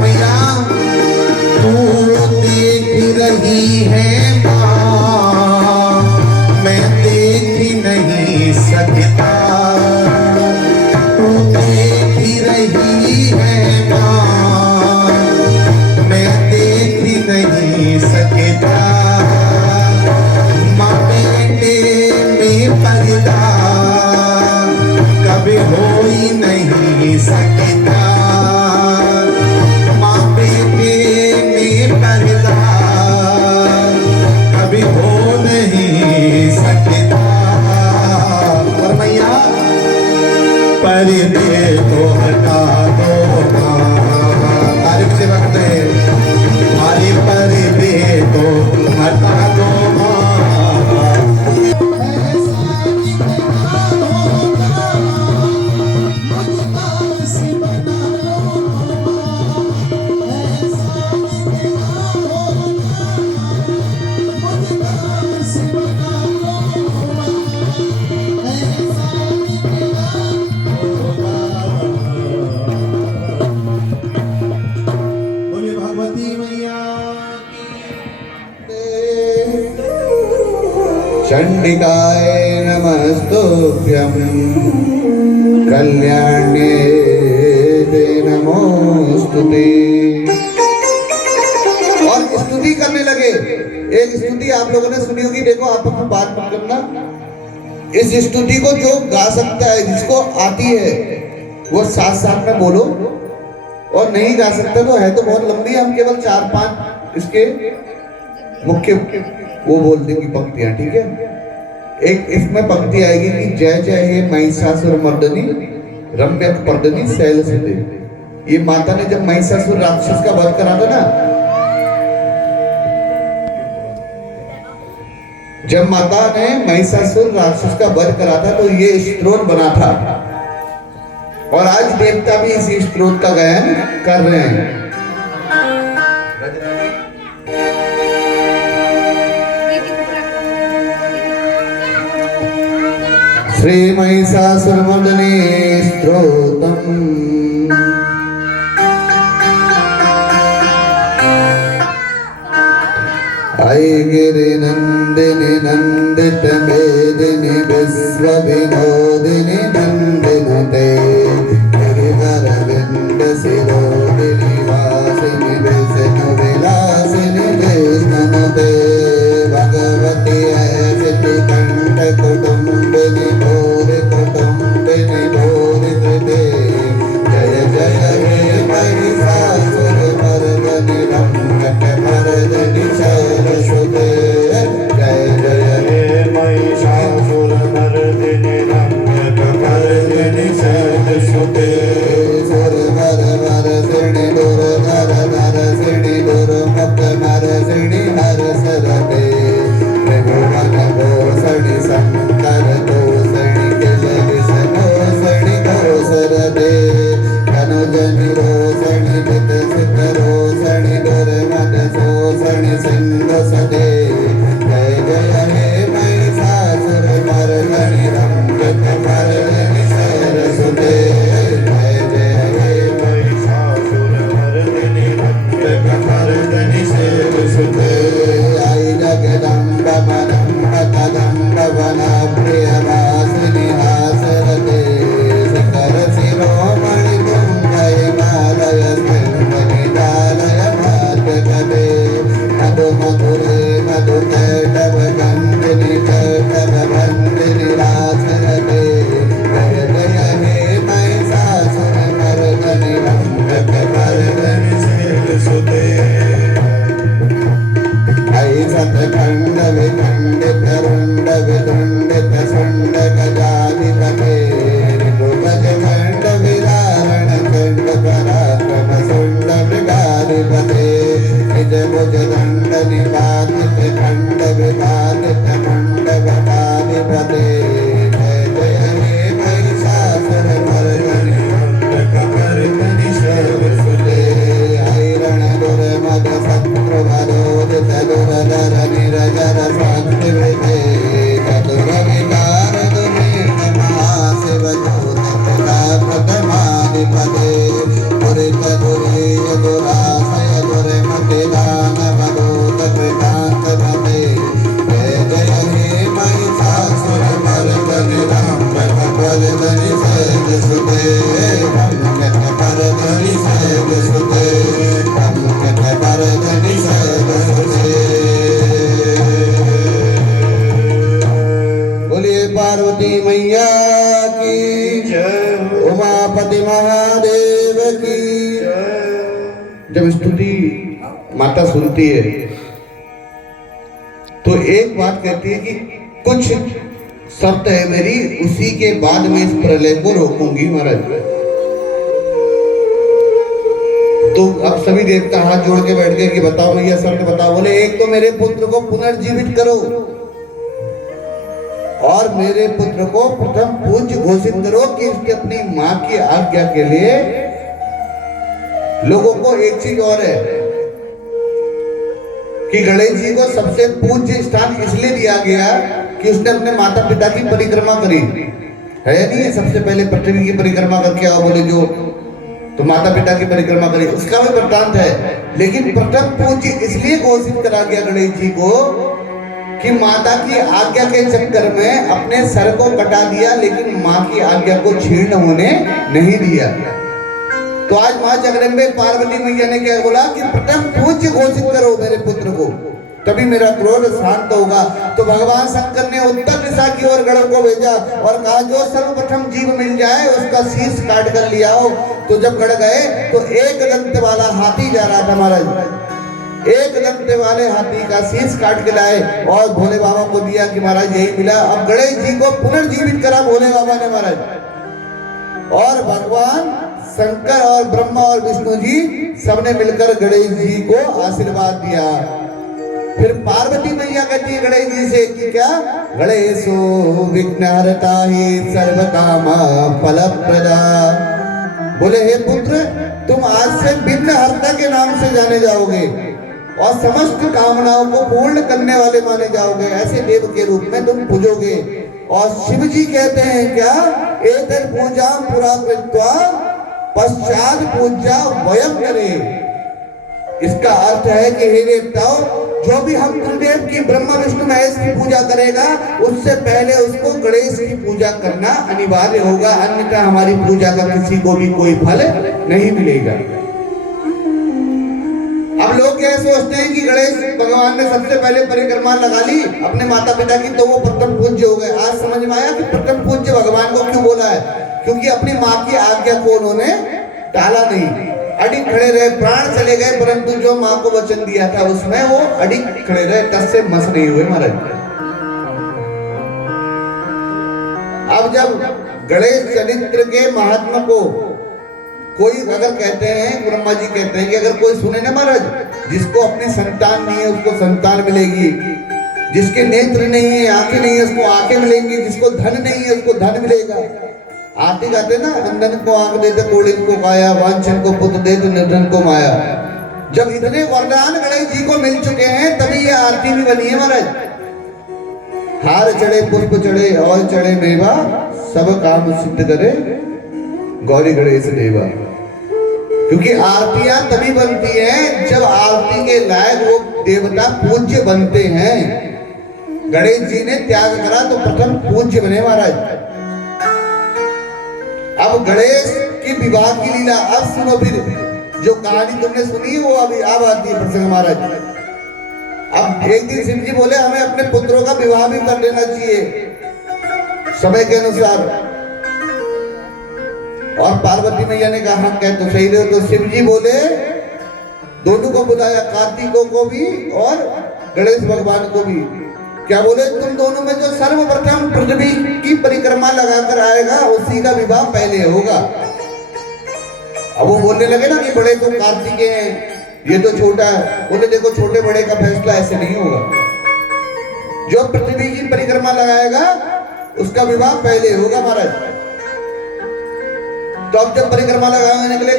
मैया तू देख रही है माँ, मैं देख नहीं सकता। तू देख रही है माँ, मैं देख नहीं सकता। माँ बेटे में पर्दा कभी हो ही नहीं सकता। माँ बेटे में पर्दा कभी हो नहीं सकता। और मैया पर्दे तो हटा दो माँ, तारीफ से रखते हैं, हमारे पर्दे तो हटा दो माँ। बोलिए भगवती मैया चंडिकाय नमस्तुभ्यं कल्याण्ये ते नमोस्तुते। और स्तुति करने लगे। एक स्तुति आप लोगों ने सुनी होगी, देखो आप अपनी बात मत करना। इस स्तुति को जो गा सकता है, जिसको आती है, वो साथ साथ में बोलो, और नहीं गा सकता तो है तो बहुत लंबी, हम केवल 4-5 इसके मुख्य वो बोल देंगी पंक्तियां, ठीक है। एक इसमें पंक्ति आएगी कि जय जय हे महिषासुर मर्दनी रम्यक पर्दनी शैल सुदे। ये माता ने जब महिषासुर राक्षस का वध करा था ना, जब माता ने महिषासुर राक्षस का वध करा था तो ये स्तोत्र बना था, और आज देवता भी इसी स्तोत्र का गायन कर रहे हैं। श्री महिषासुरमर्दनी स्तोत्रम्। ऐगिरि नंदिनि नंदित मेदिनि विश्व विनोदिनि नंदिनुते गिरिवर विंद शिरोदिनि वासिनि विष्णु विलासिनि विष्णुनुते भगवती ऐसिति कंठ कुटुंबिनि भूरि कुटुंबिनि भूरि कृते जय जय हे महिषासुरमर्दनि रम्यक पर्दनि शैलसुते। जय जय हे महिषासुरमर्दिनि रम्यक पर्दनि शैलसुते। सुरवरवरसिणि दुर्धरधरसिणि दुर्मुखमरसिणि हरसरते त्रिभुवन भूषणि शंकर तोषणि किलविषमोषणि कौसरते धनुजनि रोषणि विकसित रोषणि दुर्मद शोषणि सिंधुसते। जय जय हे महिषासुरमर्दनि रम्यक पर्दनि शैलसुते। जय जय हे महिषासुरमर्दनि रम्यक पर्दनि शैलसुते। आई जगदम्ब मदम्ब कदम्ब वन प्रियवासिनि हासरते शिखर शिरो वक्रतुण्ड वितुण्डित सुण्ड गजाधिपते ऋतुगजमण्ड विदारण खण्ड पराक्रम शुण्ड मृगाधिपते निज भुज दण्ड निपातित खण्ड विपातित मुण्ड गजाधिपते जय जय हे महिषासुर मर्दनि कमर्दनि सर्वसुते ऐरण दुर्मद शत्रु भरोदित दुरधर निरजर शान्ति विधे चतुर विकार दुर्नित महाशिव दूत पिता प्रथमाधिपते दुरित दुरीय दुराशय दुर्मति दानव दूत कृतान्त भते जय जय हे महिषासुर मर्दनि रम्भकवर्धनि सर्वसुते रम्भकवर्धनि सर्वसुते रम्भकवर्धनि सर्वसुते। बोलिए पार्वती मैया की जय, उमापति महादेव की जय। जब स्तुति माता सुनती है तो एक बात कहती है कि कुछ शर्त है मेरी, उसी के बाद मैं इस प्रलय को रोकूंगी महाराज। तो अब सभी देवता हाथ जोड़ के बैठ गए कि बताओ भैया शर्त बताओ। बोले एक तो मेरे पुत्र को पुनर्जीवित करो और मेरे पुत्र को प्रथम पूज्य घोषित करो कि इसके अपनी मां की आज्ञा के लिए। लोगों को एक चीज और है कि गणेश जी को सबसे पूज्य स्थान इसलिए दिया गया कि उसने अपने माता पिता की परिक्रमा करी है। नहीं, सबसे पहले पृथ्वी की परिक्रमा करके आओ बोले जो, तो माता पिता की परिक्रमा करी, उसका भी वृत्तांत है। लेकिन प्रथम पूज्य इसलिए घोषित करा गया गणेश जी को कि माता की आज्ञा के चक्कर में अपने सर को कटा दिया, लेकिन मां की आज्ञा को छीर्ण होने नहीं दिया। तो आज मां जगदम्बे पार्वती मैया ने क्या बोला कि प्रथम पूज्य घोषित करो मेरे पुत्र को, तभी मेरा क्रोध शांत होगा। तो भगवान शंकर ने उत्तर दिशा की ओर गणों को भेजा और कहा जो सर्वप्रथम जीव मिल जाए उसका शीश काट कर लिया हो। तो जब गण गए तो एक दंत वाला हाथी जा रहा था महाराज, एक दंत वाले हाथी का शीश काट के लाए और भोले बाबा को दिया कि महाराज यही मिला। अब गणेश जी को पुनर्जीवित करा भोले बाबा ने महाराज, और भगवान शंकर और ब्रह्मा और विष्णु जी सबने मिलकर गणेश जी को आशीर्वाद दिया। फिर पार्वती मैया कहती है गणेश जी से कि क्या, गणेशो विघ्नहर्ता ही सर्व कामा फलप्रदा। बोले हे पुत्र, तुम आज से विघ्नहर्ता के नाम से जाने जाओगे और समस्त कामनाओं को पूर्ण करने वाले माने जाओगे। ऐसे देव के रूप में तुम पूजोगे। और शिव जी कहते हैं क्या, एतत् पूजा पुरा कृत्वा पश्चात पूजा वयम करे। इसका अर्थ है कि हे देवताओं, जो भी हम त्रिदेव की ब्रह्मा विष्णु महेश की पूजा करेगा उससे पहले उसको गणेश की पूजा करना अनिवार्य होगा, अन्यथा हमारी पूजा का किसी को भी कोई फल नहीं मिलेगा। अब लोग क्या सोचते हैं कि गणेश भगवान ने सबसे पहले परिक्रमा लगा ली अपने माता पिता की तो वो प्रथम पूज्य हो गए। आज समझ में आया कि प्रथम पूज्य भगवान को क्यों बोला है, क्योंकि अपनी माँ की आज्ञा को उन्होंने टाला नहीं, अडिग खड़े रहे। प्राण चले गए परंतु जो माँ को वचन दिया था उसमें वो अडिग खड़े रहे, टस से मस नहीं हुए महाराज। अब जब गणेश चरित्र के महात्मा को कोई अगर कहते हैं, ब्रह्मा जी कहते हैं कि अगर कोई सुने ना महाराज, जिसको अपनी संतान नहीं है उसको संतान मिलेगी, जिसके नेत्र नहीं है आंखें नहीं है उसको आंखें मिलेंगी, जिसको धन नहीं है उसको धन मिलेगा। आरती गाते ना, अंधन को आंख दे तो कोढ़िन को काया, वांछन को पुत्र दे तो निर्धन को माया। जब इतने वरदान गणेश जी को मिल चुके हैं तभी ये आरती भी बनी है महाराज। हार चढ़े पुष्प चढ़े और चढ़े मेवा, सब काम सिद्ध करे गौरी गणेश देवा। क्योंकि आरतियां तभी बनती हैं जब आरती के लायक वो देवता पूज्य बनते हैं। गणेश जी ने त्याग करा तो प्रथम पूज्य बने महाराज। अब गणेश की विवाह की लीला अब सुनो। फिर जो कहानी तुमने सुनी वो अभी अब आती है प्रसंग महाराज। अब एक दिन शिव जी बोले हमें अपने पुत्रों का विवाह भी कर लेना चाहिए समय के अनुसार। और पार्वती मैया ने कहा हाँ कह तो सही रहे। तो शिव जी बोले दोनों को बुलाया, कार्तिकों को भी और गणेश भगवान को भी। क्या बोले, तुम दोनों में जो सर्वप्रथम पृथ्वी की परिक्रमा लगाकर आएगा उसी का विवाह पहले होगा। अब वो बोलने लगे ना कि बड़े तो कार्तिकेय हैं, ये तो छोटा है। बोले देखो, छोटे बड़े का फैसला ऐसे नहीं होगा, जो पृथ्वी की परिक्रमा लगाएगा उसका विवाह पहले होगा महाराज। तो अब जब परिक्रमा लगाने निकले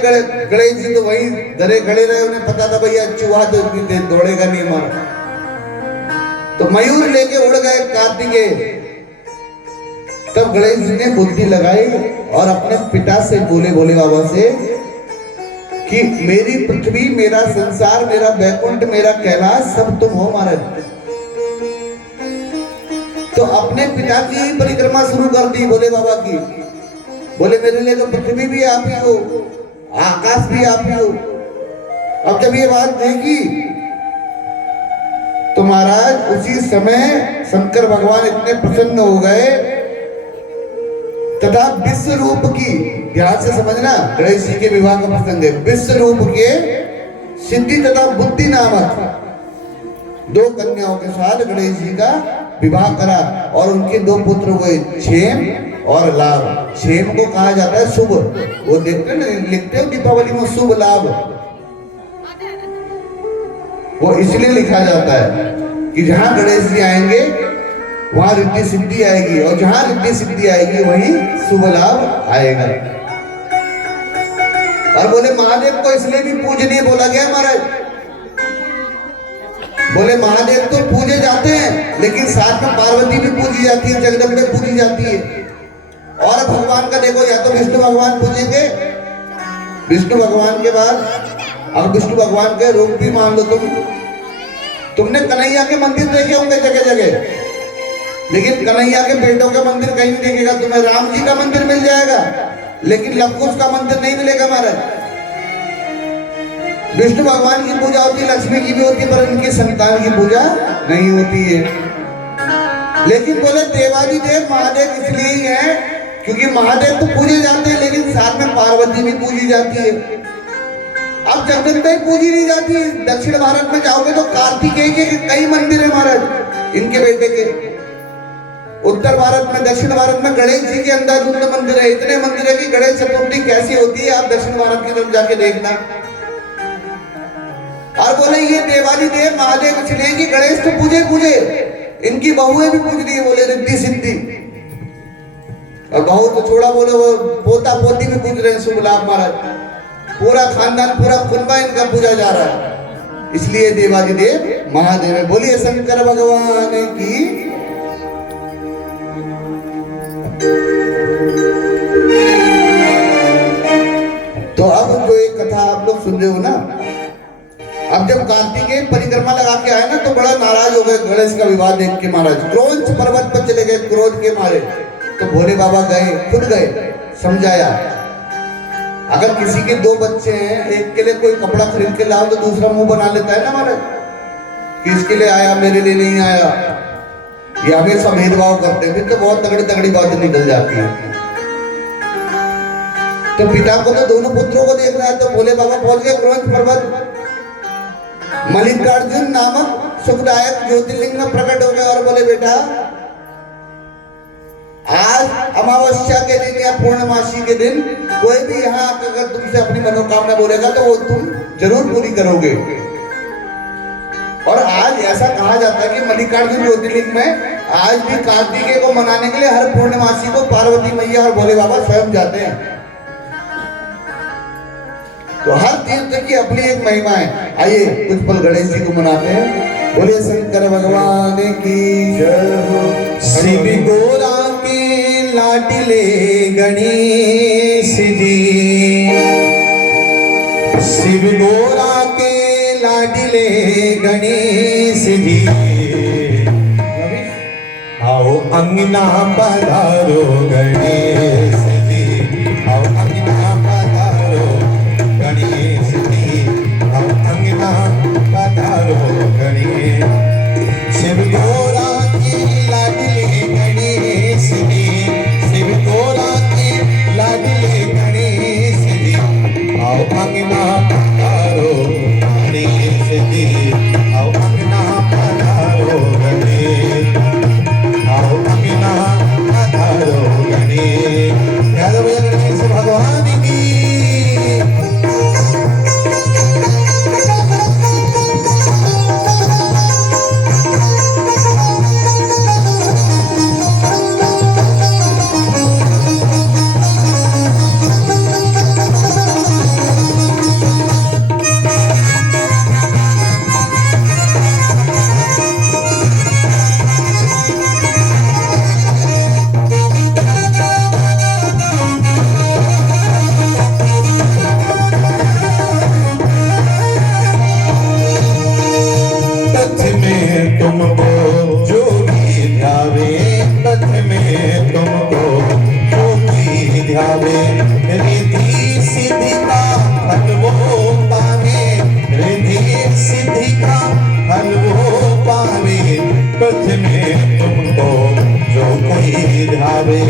गणेश जी तो वही घरे खड़े रहे, उन्हें पता था भैया चूहा तो इतनी देर दौड़ेगा नहीं हमारा। तो मयूर लेके उड़ गए कार्तिकेय। तब गणेश जी ने बुद्धि लगाई और अपने पिता से बोले, भोले बाबा से, कि मेरी पृथ्वी, मेरा संसार, मेरा बैकुंठ, मेरा कैलाश सब तुम हो महाराज। तो अपने पिता की परिक्रमा शुरू कर दी भोले बाबा की। बोले मेरे लिए तो पृथ्वी भी आप ही हो, आकाश भी आप ही हो। अब जब ये बात देखी तो महाराज उसी समय शंकर भगवान इतने प्रसन्न हो गए तथा विश्व रूप की, ध्यान से समझना, गणेश जी के विवाह का प्रसंग है, विश्व रूप के सिद्धि तथा बुद्धि नामक 2 कन्याओं के साथ गणेश जी का विवाह करा और उनके 2 पुत्र हुए, क्षेम और लाभ। क्षेम को कहा जाता है शुभ, वो देखते ना, लिखते हो दीपावली में शुभ लाभ, वो इसलिए लिखा जाता है कि जहां गणेश जी आएंगे वहां रिद्धि सिद्धि आएगी, और जहां रिद्धि सिद्धि आएगी वहीं शुभ लाभ आएगा। और बोले महादेव को इसलिए भी पूजनीय बोला गया महाराज। बोले महादेव तो पूजे जाते हैं, लेकिन साथ में पार्वती भी पूजी जाती है, जगदम्बे पूजी जाती है। और भगवान का देखो, या तो विष्णु भगवान पूजेंगे, विष्णु भगवान के बाद अब विष्णु भगवान के रूप भी मान लो तुमने कन्हैया के मंदिर देखे होंगे जगह जगह, लेकिन कन्हैया के बेटों का मंदिर कहीं नहीं देखेगा। तुम्हें राम जी का मंदिर मिल जाएगा, लेकिन लवकुश का मंदिर नहीं मिलेगा महाराज। विष्णु भगवान की पूजा होती है, लक्ष्मी की भी होती है, पर इनकी संतान की पूजा नहीं होती है। लेकिन बोले देवादिदेव महादेव इसलिए ही है क्योंकि महादेव तो पूजे जाते हैं, लेकिन साथ में पार्वती भी पूजी जाती है। अब जगदम्बे पूजी नहीं जाती। दक्षिण भारत में जाओगे तो कार्तिकेय के कई मंदिर है महाराज, इनके बेटे के। उत्तर भारत में, दक्षिण भारत में गणेश जी के अंधाधुंध मंदिर है, इतने मंदिर है कि गणेश चतुर्थी कैसी होती है आप दक्षिण भारत की तरफ जाके देखना। और बोले ये देवादिदेव महादेव इसलिए कि गणेश तो पूजे, इनकी बहुएं भी पूज रही है, बोले रिद्धि सिद्धि। और बहू तो छोड़ा, बोले वो पोता पोती भी पूज रहे हैं, शुभ लाभ महाराज। पूरा खानदान, पूरा कुनबा इनका पूजा जा रहा है, इसलिए देवादिदेव महादेव है। बोलिए शंकर भगवान की। तो अब जो एक कथा आप लोग सुन रहे हो ना, अब जब कार्तिकेय परिक्रमा लगा के आए ना तो बड़ा नाराज हो गए गणेश का विवाह देख के महाराज। क्रोंच पर्वत पर चले गए क्रोध के मारे। तो भोले बाबा गए, खुद गए, समझाया। अगर किसी के 2 बच्चे हैं, एक के लिए कोई कपड़ा खरीद के लाओ तो दूसरा मुंह बना लेता है ना महाराज, कि इसके लिए आया मेरे लिए नहीं आया। ये हमेशा भेदभाव करते हैं, फिर तो बहुत तगड़ी तगड़ी बातें निकल जाती है। तो पिता को तो दोनों पुत्रों को देखना है, तो भोले बाबा पहुंच गए क्रोंच पर्वत। मल्लिकार्जुन नामक सुखदायक ज्योतिर्लिंग में प्रकट हो गए और बोले बेटा, आज अमावस्या के दिन या पूर्णमासी के दिन कोई भी यहाँ अगर तुमसे अपनी मनोकामना बोलेगा तो वो तुम जरूर पूरी करोगे। और आज ऐसा कहा जाता है कि मल्लिकार्जुन ज्योतिर्लिंग में आज भी कार्तिकेय को मनाने के लिए हर पूर्णमासी को पार्वती मैया और भोले बाबा स्वयं जाते हैं। तो हर तीर्थ की अपनी एक महिमा है। आइए कुछ पल गणेश जी को मनाते हैं। बोलिए शंकर भगवान की जय हो। शिव गोरा के लाडले गणेश जी, शिव गोरा के लाडले गणेश जी, आओ अंगना पधारो गणेश जी, आओ अंगना पधारो गणेश जी, आओ अंगना पधारो गणेश। शिव गोरा के लाडले गणेश जी, शिव गोरा के लाडले गणेश जी, आओ अंगना पधारो गणेश जी, आओ अंगना पधारो गणेश। ध्यावे पथ में तुमको जो कोई ध्यावे रिद्धि सिद्धि का फल वो पावे रिद्धि सिद्धि का फल वो पावे पथ में तुमको जो कोई ध्यावे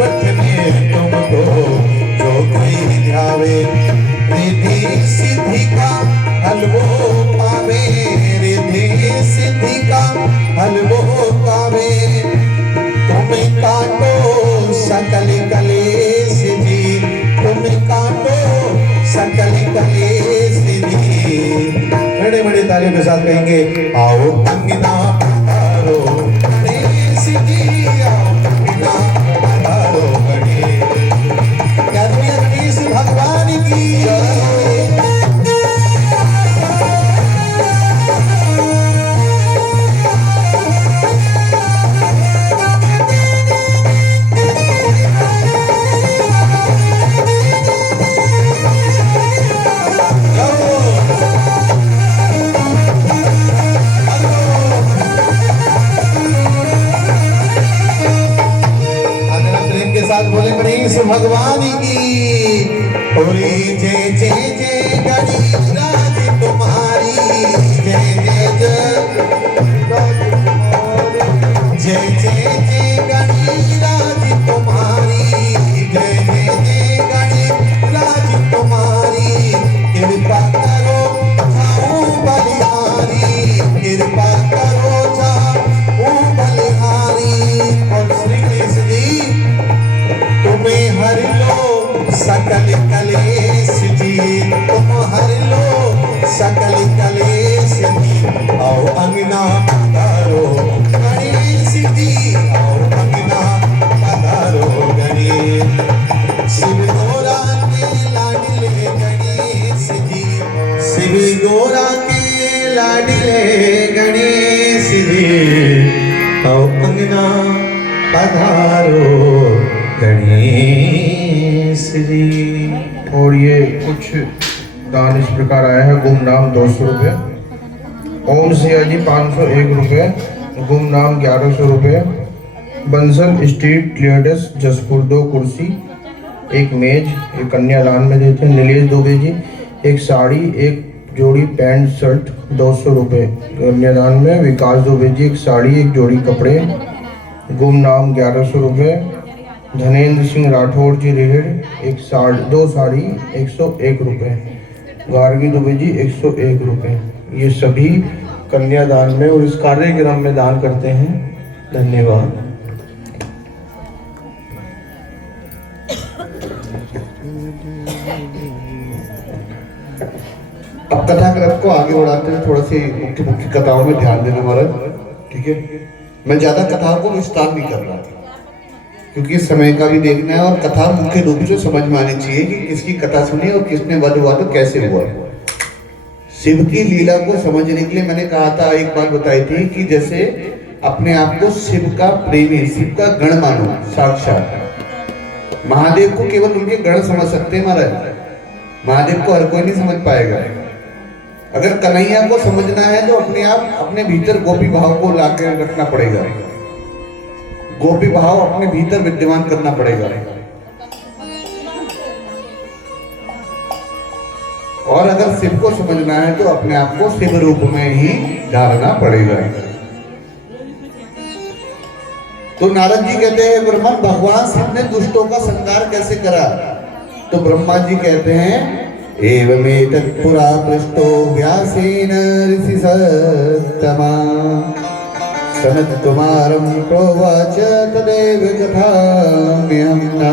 पथ में तुमको जो कोई ध्यावे रिद्धि सिद्धि का फल वो पावे रिद्धि सिद्धि का फल वो पावे तुम काटो सकल कलेश जी तुम काटो सकल कलेश जी। बड़े बड़े तालियों के साथ कहेंगे आओ अंगना पधारो गणेश जी आओ अंगना पधारो गणेश। क्या दुनिया गणेश भगवान की बोले गणेश भगवान की बोले जय जय जय गणेश राज तुम्हारी जय जय जय जय जय जय गणेश राज तुम्हारी जय जय जय गणेश राज तुम्हारी कृपा करो जाऊं बलिहारी कृपा करो जाऊं बलिहारी। और श्री कृष्ण जी तुम्हें हर लो सकल कलेश जी तुम हर लो सकल कलेश जी आओ अंगना पधारो गणेश जी आओ अंगना पधारो गणेश। शिव गोरा के लाडले गणेश जी शिव गोरा के लाडले गणेश जी आओ अंगना पधारो गणेश जी। और ये कुछ दान इस प्रकार आया है। गुमनाम 200 रुपये, ओम सिया जी 501 रुपये, गुमनाम 1100 रुपये, बंसल स्ट्रीट लेडस जसपुर 2 कुर्सी, एक मेज, एक कन्यादान में देते हैं। नीलेश दुबे जी एक साड़ी एक जोड़ी पैंट शर्ट 200 रुपये कन्यादान में। विकास दुबे जी एक साड़ी एक जोड़ी कपड़े, गुमनाम 1100 रुपये। धनेन्द्र सिंह राठौड़ जी रेहड़ एक साड़ी 2 साड़ी 101 रुपये। गार्गी दुबे जी 101 रुपये। ये सभी कन्यादान में और इस कार्यक्रम में दान करते हैं। धन्यवाद। अब कथाकृत को आगे बढ़ाते हुए थोड़ा सी मुख्य मुख्य कथाओं में ध्यान देना महाराज, ठीक है। मैं ज्यादा कथाओं को विस्तार नहीं कर रहा क्योंकि समय का भी देखना है और कथा मुख्य रूप से समझ में आनी चाहिए कि किसकी कथा सुनी और किसने वध हुआ तो कैसे हुआ। शिव की लीला को समझने के लिए मैंने कहा था, एक बात बताई थी कि जैसे अपने आप को शिव का प्रेमी शिव का गण मानो। साक्षात महादेव को केवल उनके गण समझ सकते हैं महाराज, महादेव को हर कोई नहीं समझ पाएगा। अगर कन्हैया को समझना है तो अपने आप अपने भीतर गोपी भाव को लाकर रखना पड़ेगा, गोपी भाव अपने भीतर विद्यमान करना पड़ेगा। और अगर शिव को समझना है तो अपने आप को शिव रूप में ही डालना पड़ेगा। तो नारद जी कहते हैं ब्रह्मा भगवान शिव ने दुष्टों का संहार कैसे करा? तो ब्रह्मा जी कहते हैं एवमेतत् पुरा पृष्ठो व्यासेन ऋषि सत्तमा सनत कुमारं प्रोवाच तदेव कथाम्यहं न।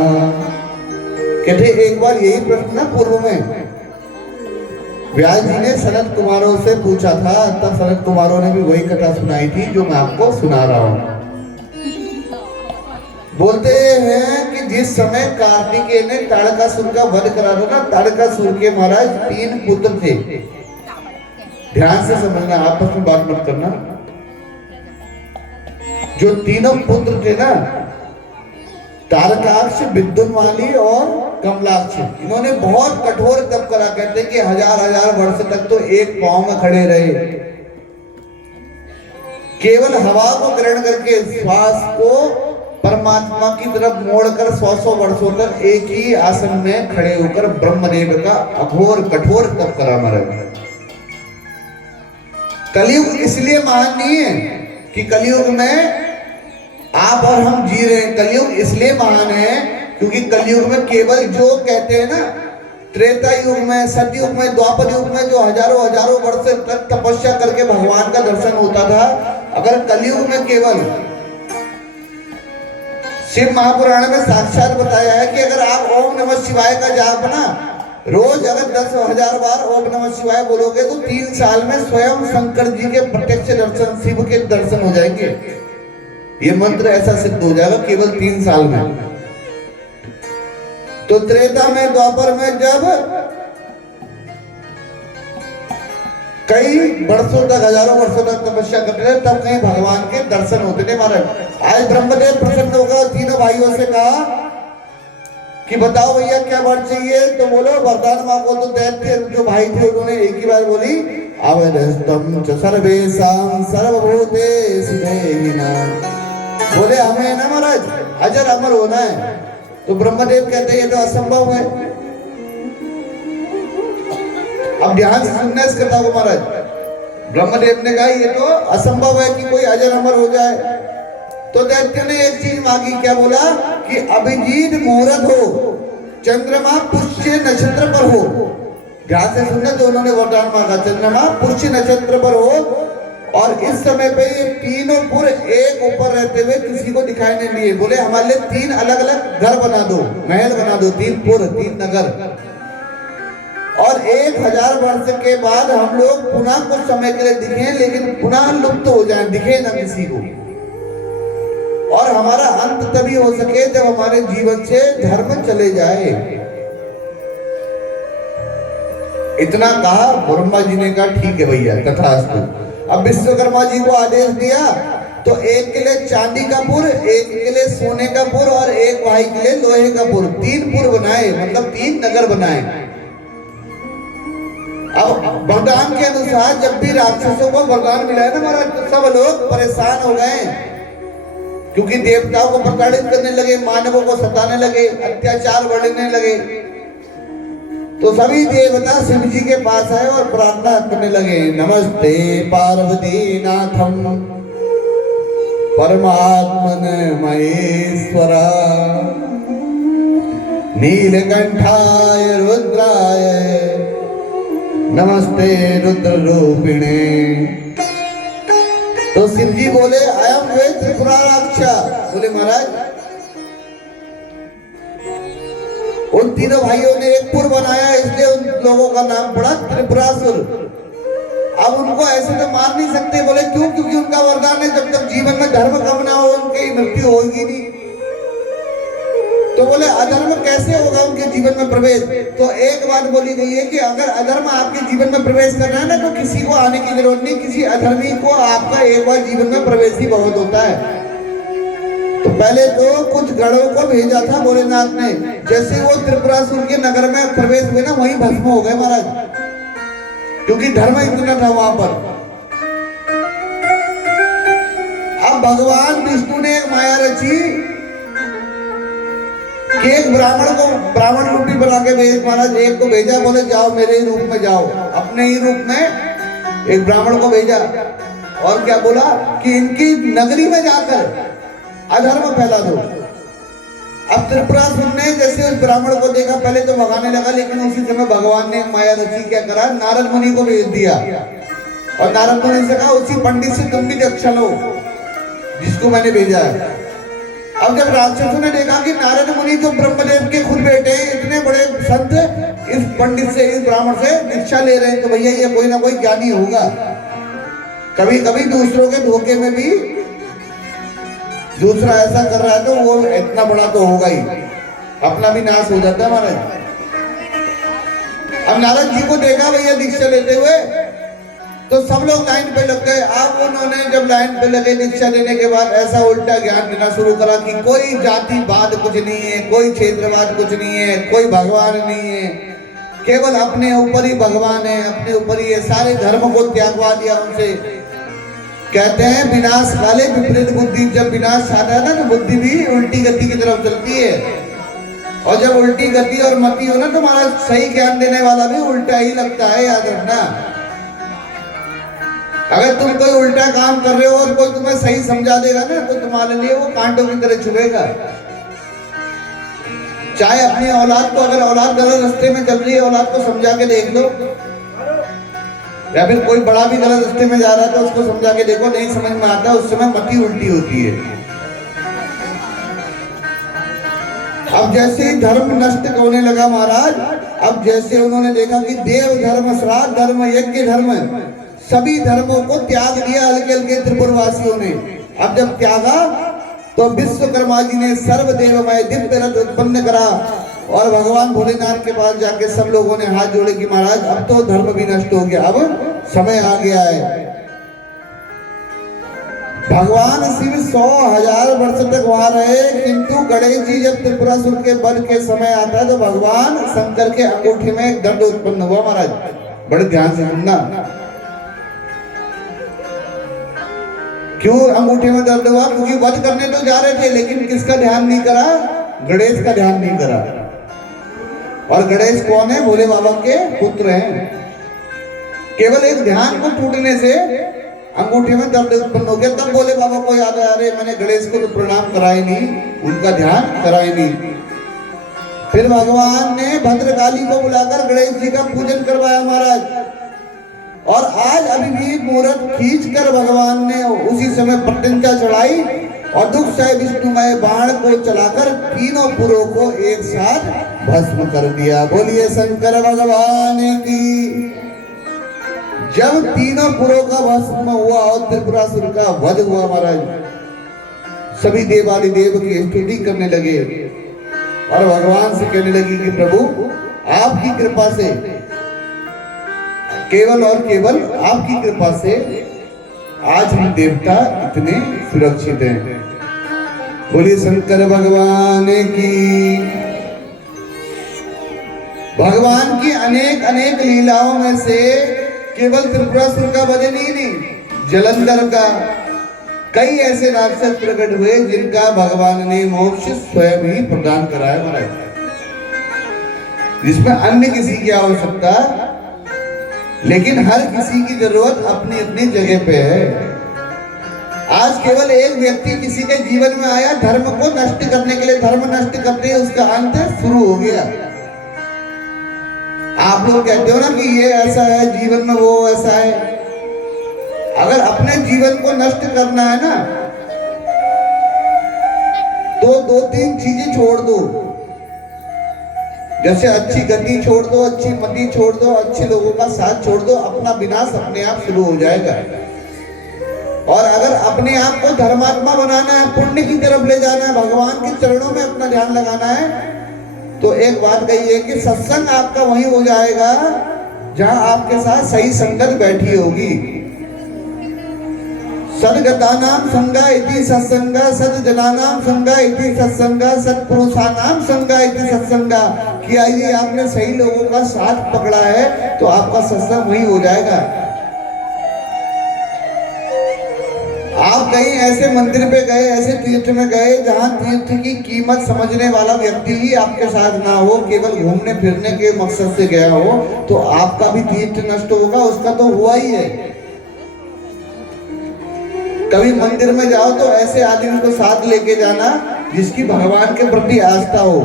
कहते एक बार यही प्रश्न पूर्व में व्यास जी ने सनत कुमारों से पूछा था, तब सनत कुमारों ने भी वही कथा सुनाई थी जो मैं आपको सुना रहा हूं। बोलते हैं कि जिस समय कार्तिकेय ने ताड़कासुर का वध करा था ना, ताड़कासुर के महाराज 3 पुत्र थे। ध्यान से समझना, आपस में बात मत करना। जो तीनों पुत्र थे ना, तारकाक्ष, विद्युन्माली और कमलाक्ष, इन्होंने बहुत कठोर तप करा। कहते हैं कि 1000 वर्ष तक तो एक पांव में खड़े रहे। केवल हवा को ग्रहण करके श्वास को परमात्मा की तरफ मोड़कर 100 वर्षों तक एक ही आसन में खड़े होकर ब्रह्मदेव का अघोर कठोर तप करा महाराज। कलयुग इसलिए महान नहीं है कि कलयुग में आप और हम जी रहे हैं, कलयुग इसलिए महान है क्योंकि कलयुग में केवल जो कहते हैं ना, त्रेता युग में, सतयुग में, द्वापर युग में जो हजारों वर्ष तक तपस्या करके भगवान का दर्शन होता था, अगर कलयुग में केवल शिव महापुराण में साक्षात बताया है कि अगर आप ओम नमः शिवाय का जाप ना रोज अगर 10,000 बार ओम नमः शिवाय बोलोगे तो 3 साल में स्वयं शंकर जी के प्रत्यक्ष दर्शन, शिव के दर्शन हो जाएंगे। ये मंत्र ऐसा सिद्ध हो जाएगा केवल 3 साल में। तो त्रेता में, द्वापर में जब कई वर्षों तक, हजारों वर्षों तक तपस्या करते थे, तब कहीं भगवान के दर्शन होते थे महाराज। आज ब्रह्मदेव प्रसन्न होकर तीनों भाइयों से कहा कि बताओ भैया क्या वर चाहिए, तो बोलो वरदान मांगो। तो दैत्य जो भाई थे उन्होंने एक ही बार बोली, अवधस्तम च सर्वेषां सर्वभूतेषु देहिना। बोले हमें ना महाराज अजर अमर होना है। तो ब्रह्मदेव कहते हैं ये तो असंभव है। अब ध्यान से सुनना इस कथा को महाराज। ब्रह्मदेव ने कहा ये तो असंभव है कि कोई अजर अमर हो जाए। तो दैत्य ने एक चीज मांगी, क्या बोला कि अभिजीत मुहूर्त हो, चंद्रमा पुष्य नक्षत्र पर हो। ध्यान से सुनना जो उन्होंने वरदान मांगा, चंद्रमा पुष्य नक्षत्र पर हो और इस समय पे ये तीनों पुर एक ऊपर रहते हुए किसी को दिखाई नहीं दिए। बोले हमारे लिए 3 अलग अलग घर बना दो, महल बना दो, 3 पुर 3 नगर, और 1000 वर्ष के बाद हम लोग पुनः कुछ समय के लिए दिखे, लेकिन पुनः लुप्त हो जाए, दिखे ना किसी को। और हमारा अंत तभी हो सके जब हमारे जीवन से धर्म चले जाए। इतना कहा, ब्रह्मा जी ने कहा ठीक है भैया तथास्तु। अब विश्वकर्मा जी को आदेश दिया, तो एक के लिए चांदी का पुर, एक के लिए सोने का पुर और एक भाई के लिए लोहे का पुर, 3 पुर बनाए, मतलब 3 नगर बनाए। अब वरदान के अनुसार जब भी राक्षसों को वरदान मिला है ना महाराज, तो सब लोग परेशान हो गए क्योंकि देवताओं को प्रताड़ित करने लगे, मानवों को सताने लगे, अत्याचार बढ़ने लगे। तो सभी देवता शिव जी के पास आए और प्रार्थना करने लगे, नमस्ते पार्वती नाथम परमात्मन महेश्वरा नीलकंठाय रुद्राय नमस्ते रुद्र रूपिणे। तो शिव जी बोले अयम वे त्रिपुरा राक्षा। बोले महाराज उन तीनों भाइयों ने एक पुर बनाया, इसलिए उन लोगों का नाम पड़ा त्रिपुरासुर। अब उनको ऐसे तो मार नहीं सकते। बोले क्यों? क्योंकि उनका वरदान है जब तक जीवन में धर्म कम ना हो उनकी मृत्यु होगी नहीं। तो बोले अधर्म कैसे होगा उनके जीवन में प्रवेश? तो एक बात बोली गई है कि अगर अधर्म आपके जीवन में प्रवेश करना है ना, तो किसी को आने की जरूरत नहीं, किसी अधर्मी को आपका एक बार जीवन में प्रवेश ही बहुत होता है। तो पहले तो कुछ गणों को भेजा था भोलेनाथ ने, जैसे वो त्रिपुरासुर के नगर में प्रवेश हुए ना, वहीं भस्म हो गए महाराज, क्योंकि धर्म इतना था वहां पर। अब भगवान विष्णु ने एक माया रची कि एक ब्राह्मण रूपी बना के भेज महाराज, एक को भेजा, बोले जाओ मेरे ही रूप में जाओ, अपने ही रूप में एक ब्राह्मण को भेजा। और क्या बोला कि इनकी नगरी में जाकर अधर्म फैला दो। अब त्रिपुरासुर ने जैसे उस ब्राह्मण को देखा, पहले तो भगाने लगा, लेकिन उसी समय भगवान ने माया रची, क्या करा, नारद मुनि को भेज दिया और नारद मुनि से कहा उसी पंडित से तुम भी दीक्षा लो जिसको मैंने भेजा है। अब जब राक्षसों ने देखा कि नारद मुनि जो ब्रह्मदेव के खुद बेटे हैं, इतने बड़े संत इस पंडित से, इस ब्राह्मण से दीक्षा ले रहे हैं, तो भैया ये कोई ना कोई ज्ञानी होगा, कभी कभी दूसरों के धोखे में भी दूसरा ऐसा कर रहा है तो वो इतना बड़ा तो होगा ही, अपना भी नाश हो जाता है महाराज। अब नारद जी को देखा भैया दीक्षा लेते हुए, तो सब लोग लाइन पे लग गए। अब उन्होंने जब लाइन पे लगे दीक्षा लेने के बाद ऐसा उल्टा ज्ञान देना शुरू करा कि कोई जातिवाद कुछ नहीं है, कोई क्षेत्रवाद कुछ नहीं है, कोई भगवान नहीं है, केवल अपने ऊपर ही भगवान है, अपने ऊपर ही है। सारे धर्म को त्यागवा दिया उनसे, कहते हैं विनाश काले विपरीत बुद्धि, जब विनाश आता है ना तो बुद्धि भी उल्टी गति की तरफ चलती है, और जब उल्टी गति और मति हो ना तो हमारा सही ज्ञान देने वाला भी उल्टा ही लगता है, याद रखना। अगर तुम कोई उल्टा काम कर रहे हो और कोई तुम्हें सही समझा देगा ना तो तुम्हारे लिए वो कांटों की तरह चुभेगा। चाहे अपनी औलाद को, अगर औलाद गलत रास्ते में चल रही है, औलाद को समझा के देख लो, या फिर कोई बड़ा भी गलत रास्ते में जा रहा है तो उसको समझा के देखो, नहीं समझ में आता, उस समय मति उल्टी होती है। अब जैसे ही धर्म नष्ट होने लगा महाराज, अब जैसे उन्होंने देखा कि देव धर्म, श्राद्ध धर्म, यज्ञ धर्म, सभी धर्मों को त्याग दिया हल्के हल्के त्रिपुरवासियों ने। अब जब त्यागा तो विश्वकर्मा जी ने सर्वदेवमय दिव्य रथ उत्पन्न करा और भगवान भोलेनाथ के पास जाके सब लोगों ने हाथ जोड़े कि महाराज अब तो धर्म भी नष्ट हो गया, अब समय आ गया है। भगवान शिव 100,000 वर्ष तक वहां रहे, किंतु गणेश जी जब त्रिपुरासुर के वध के समय आता है तो भगवान शंकर के अंगूठे में एक दंड उत्पन्न हुआ। महाराज बड़े ध्यान से सुनना, क्यों अंगूठे में दर्द हुआ? क्योंकि वध करने तो जा रहे थे, लेकिन किसका ध्यान नहीं करा? गणेश का ध्यान नहीं करा। और गणेश कौन है? भोले बाबा के पुत्र हैं। केवल एक ध्यान को टूटने से अंगूठे में दर्द उत्पन्न हो गया। तब भोले बाबा को याद आया, अरे मैंने गणेश को तो प्रणाम करा ही नहीं, उनका ध्यान करा ही नहीं। फिर भगवान ने भद्रकाली को बुलाकर गणेश जी का पूजन करवाया महाराज। और आज अभी भी मुहूर्त खींचकर भगवान ने उसी समय प्रत्यंचा चढ़ाई और दुख सह विष्णुमय बाण को चलाकर तीनों पुरों को एक साथ भस्म कर दिया। बोलिए शंकर भगवान की। जब तीनों पुरों का भस्म हुआ और त्रिपुरासुर का वध हुआ महाराज, सभी देवादि देव की स्तुति करने लगे और भगवान से कहने लगी कि प्रभु आपकी कृपा से, केवल और केवल आपकी कृपा से आज हम देवता इतने सुरक्षित हैं। बोलिए शंकर भगवान की। भगवान की अनेक अनेक लीलाओं में से केवल त्रिपुरासुर का वध नहीं, जलंधर का कई ऐसे राक्षस प्रकट हुए जिनका भगवान ने मोक्ष स्वयं ही प्रदान कराया महाराज, जिसमें अन्य किसी की आवश्यकता, लेकिन हर किसी की जरूरत अपनी अपनी जगह पे है। आज केवल एक व्यक्ति किसी के जीवन में आया धर्म को नष्ट करने के लिए, धर्म नष्ट करते ही उसका अंत शुरू हो गया। आप लोग कहते हो ना कि ये ऐसा है जीवन में, वो ऐसा है। अगर अपने जीवन को नष्ट करना है ना तो 2-3 चीजें छोड़ दो। जैसे अच्छी गति छोड़ दो, अच्छी मति छोड़ दो, अच्छे लोगों का साथ छोड़ दो, अपना विनाश अपने आप शुरू हो जाएगा। और अगर अपने आप को धर्मात्मा बनाना है, पुण्य की तरफ ले जाना है, भगवान के चरणों में अपना ध्यान लगाना है, तो एक बात कही है कि सत्संग आपका वही हो जाएगा जहां आपके साथ सही संगत बैठी होगी। सद्गतानां संगा इति सत्संगा, सद्जनानां संगा इति सत्संगा, सत्पुरुषानां संगा इति सत्संगा। कि आइए आपने सही लोगों का साथ पकड़ा है तो आपका सत्संग वही हो जाएगा। आप कहीं ऐसे मंदिर पे गए, ऐसे तीर्थ में गए जहां तीर्थ की कीमत समझने वाला व्यक्ति ही आपके साथ ना हो, केवल घूमने फिरने के मकसद से गया हो, तो आपका भी तीर्थ नष्ट होगा, उसका तो हुआ ही है। कभी मंदिर में जाओ तो ऐसे आदमी को साथ लेके जाना जिसकी भगवान के प्रति आस्था हो,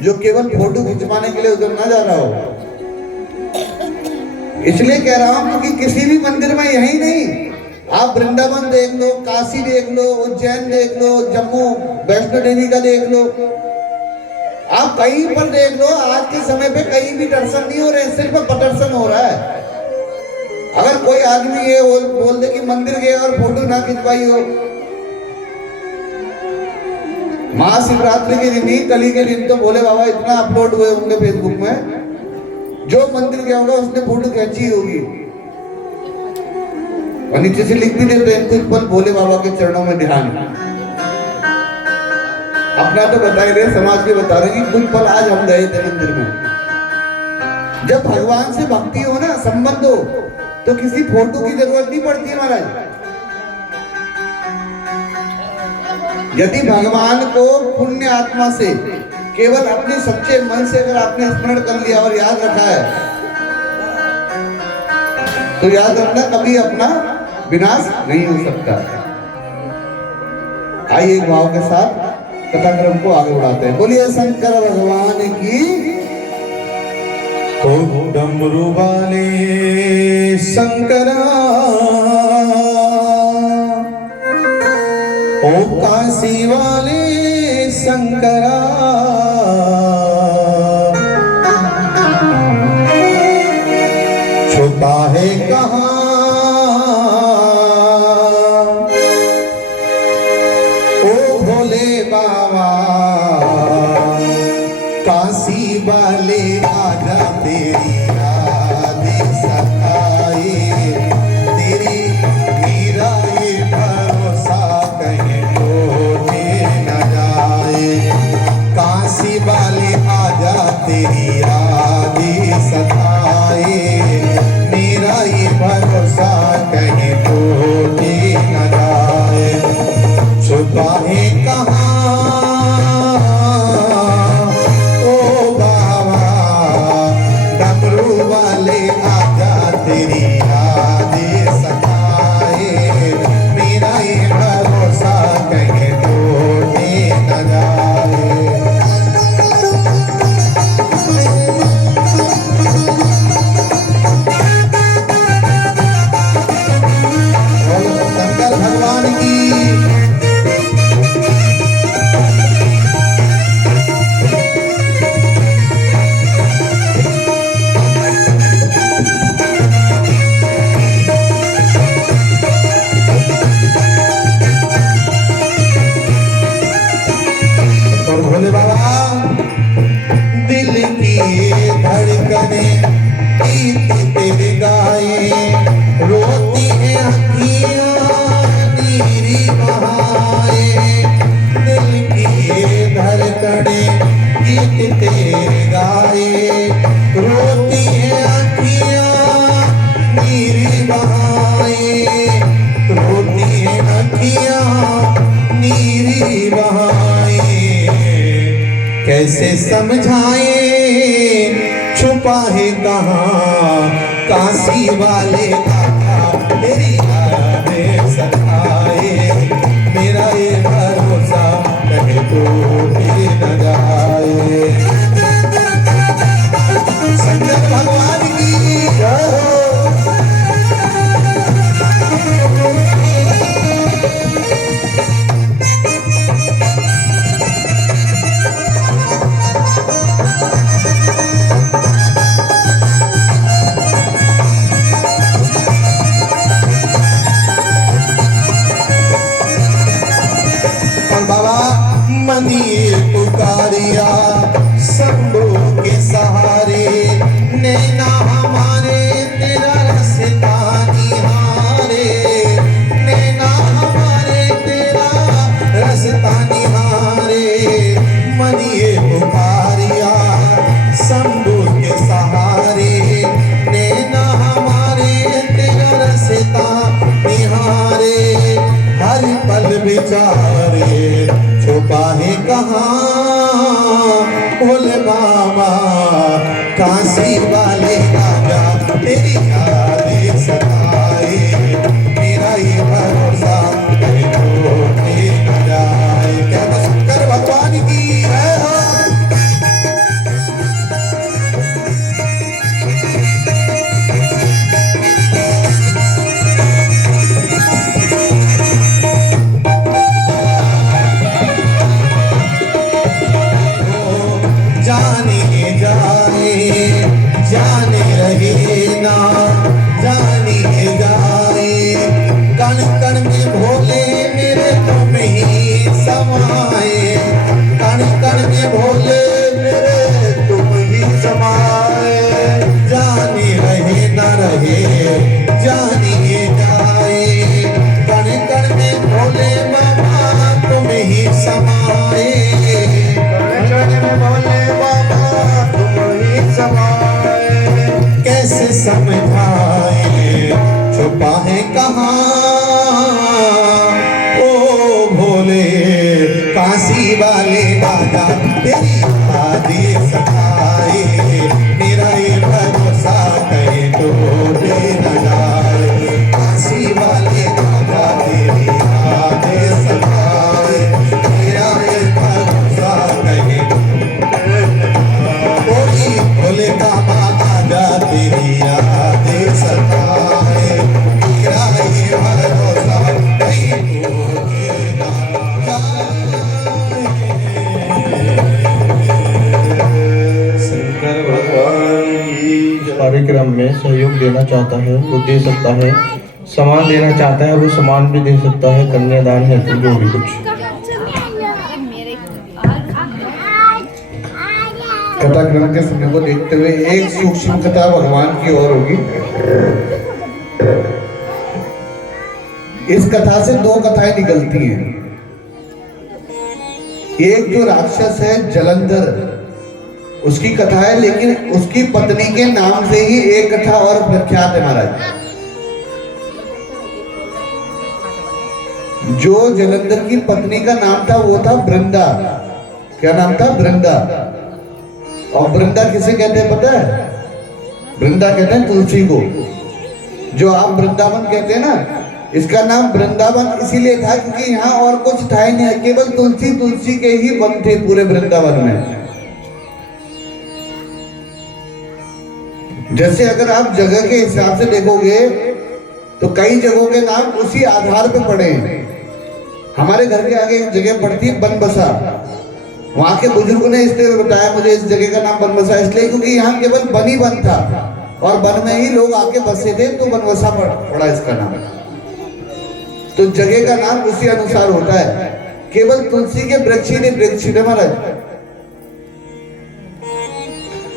जो केवल फोटो खिंचवाने के लिए उधर ना जा रहा हो। इसलिए कह रहा हूं क्योंकि किसी भी मंदिर में यही नहीं, आप वृंदावन देख लो, काशी देख लो, उज्जैन देख लो, जम्मू वैष्णो देवी का देख लो, आप कहीं पर देख लो, आज के समय पे कहीं भी दर्शन नहीं हो रहे, सिर्फ प्रदर्शन हो रहा है। अगर कोई आदमी ये बोल दे कि मंदिर गए और फोटो ना खिंचवाई हो, महाशिवरात्रि के दिन ही, कली के दिन तो भोले बाबा इतना अपलोड हुए होंगे फेसबुक में, जो मंदिर गया होगा उसने फोटो खींची होगी और नीचे से लिख भी देते हैं कुछ पल भोले बाबा के चरणों में ध्यान। अपना तो बता ही रहे, समाज के बता रहे कि कुछ पल आज हम गए थे मंदिर में। जब भगवान से भक्ति हो ना, संबंध हो, तो किसी फोटो की जरूरत नहीं पड़ती है महाराज। यदि भगवान को पुण्य आत्मा से केवल अपने सच्चे मन से अगर आपने स्मरण कर लिया और याद रखा है तो याद रखना कभी अपना विनाश नहीं हो सकता। आइए एक भाव के साथ कथाक्रम को आगे बढ़ाते हैं। बोलिए शंकर भगवान की। ओ डमरू वाले शंकरा, ओ काशी वाले शंकरा, छुपा है कहाँ ओ भोले बाबा, काशी वाले आजा तेरी याद सताए, तेरी मेरा ये भरोसा कहीं टूटे न जाए। काशी वाले आजा तेरी याद सताए, मेरा ये भरोसा कहीं टूटे न जाए। छुपा है कहाँ ओ बाबा, डमरू वाले आजा तेरी याद सताए, मेरा ये भरोसा कहीं टूटे न जाए। बोलो शंकर भगवान की। और भोले बाबा दिल की धड़कने गीत तेरे गाए, रोती है अखियां नीरी बहाए। दिल की धड़कने गीत तेरे गाए, रोती है अखियां नीरी बहाए, रोती है अखियां नीरी बहाए। कैसे समझाए छुपा है कहाँ काशी वाले आका, तेरी यादें सताए, मेरा ये भरोसा कहीं टूटे न जाए। शंकर भगवान की जय हो। और बाबा मनिए पुकारिया शंभू के सहारे, नैना हमारे तेरा रास्ता निहारे, नैना हमारे तेरा रास्ता निहारे। मनिए पुकारिया शंभू के सहारे, नैना हमारे तेरा रास्ता निहारे। हर पल विचारे छुपा है कहाँ भोले बाबा, काशी वाले राजा तेरी यादें सताए, मेरा ये भरोसा कहीं टूटे न जाए। क्या तो शंकर भगवान की जय हो। जाने जाए जाने रहे ना, जाने जाए कण कण में भोले मेरे तुम ही समाए, कण कण में भोले मेरे तुम ही समाए। जाने रहे ना रहे जाने जाए, कण कण में भोले बाबा तुम ही समाए, कण कण में भोले बाबा तुम ही समाए। कैसे समझाए छुपा है कहाँ ओ भोले वाले आजा तेरी आदि सताए मेरा ये भरोसा कहीं टूटे न जाए काशी वाले आजा तेरी आदि सताए मेरा ये भरोसा कहीं कोई भोले बाबा आजा तेरी आदि सताए मेरा ये भरोसा कहीं टूटे न जाए शंकर भगवान की जय। कार्यक्रम में सहयोग देना चाहता है वो दे सकता है, सामान देना चाहता है वो सामान भी दे सकता है, कन्यादान है तो जो भी कुछ। कथाक्रम के समय को देखते हुए एक सूक्ष्म कथा भगवान की ओर होगी। इस कथा से दो कथाएं निकलती हैं। एक जो राक्षस है जलंधर, उसकी कथा है, लेकिन उसकी पत्नी के नाम से ही एक कथा और प्रख्यात है महाराज। जो जलंधर की पत्नी का नाम था वो था वृंदा। क्या नाम था? वृंदा। और वृंदा किसे कहते हैं पता है? वृंदा कहते हैं तुलसी को। जो आप वृंदावन कहते हैं ना, इसका नाम वृंदावन इसीलिए था क्योंकि यहाँ और कुछ था ही नहीं, केवल तुलसी तुलसी के ही वन थे पूरे वृंदावन में। जैसे अगर आप जगह के हिसाब से देखोगे तो कई जगहों के नाम उसी आधार पे पड़े हैं। हमारे घर के आगे एक जगह पड़ती है बनबसा। वहां के बुजुर्गों ने इसलिए बताया मुझे इस जगह का नाम बनबसा इसलिए क्योंकि यहाँ केवल वन ही वन था और वन में ही लोग आके बसे थे, तो बनबसा पड़ा इसका नाम। तो जगह का नाम उसी अनुसार होता है। केवल तुलसी के वृक्ष ही नहीं, वृक्ष ने महाराज।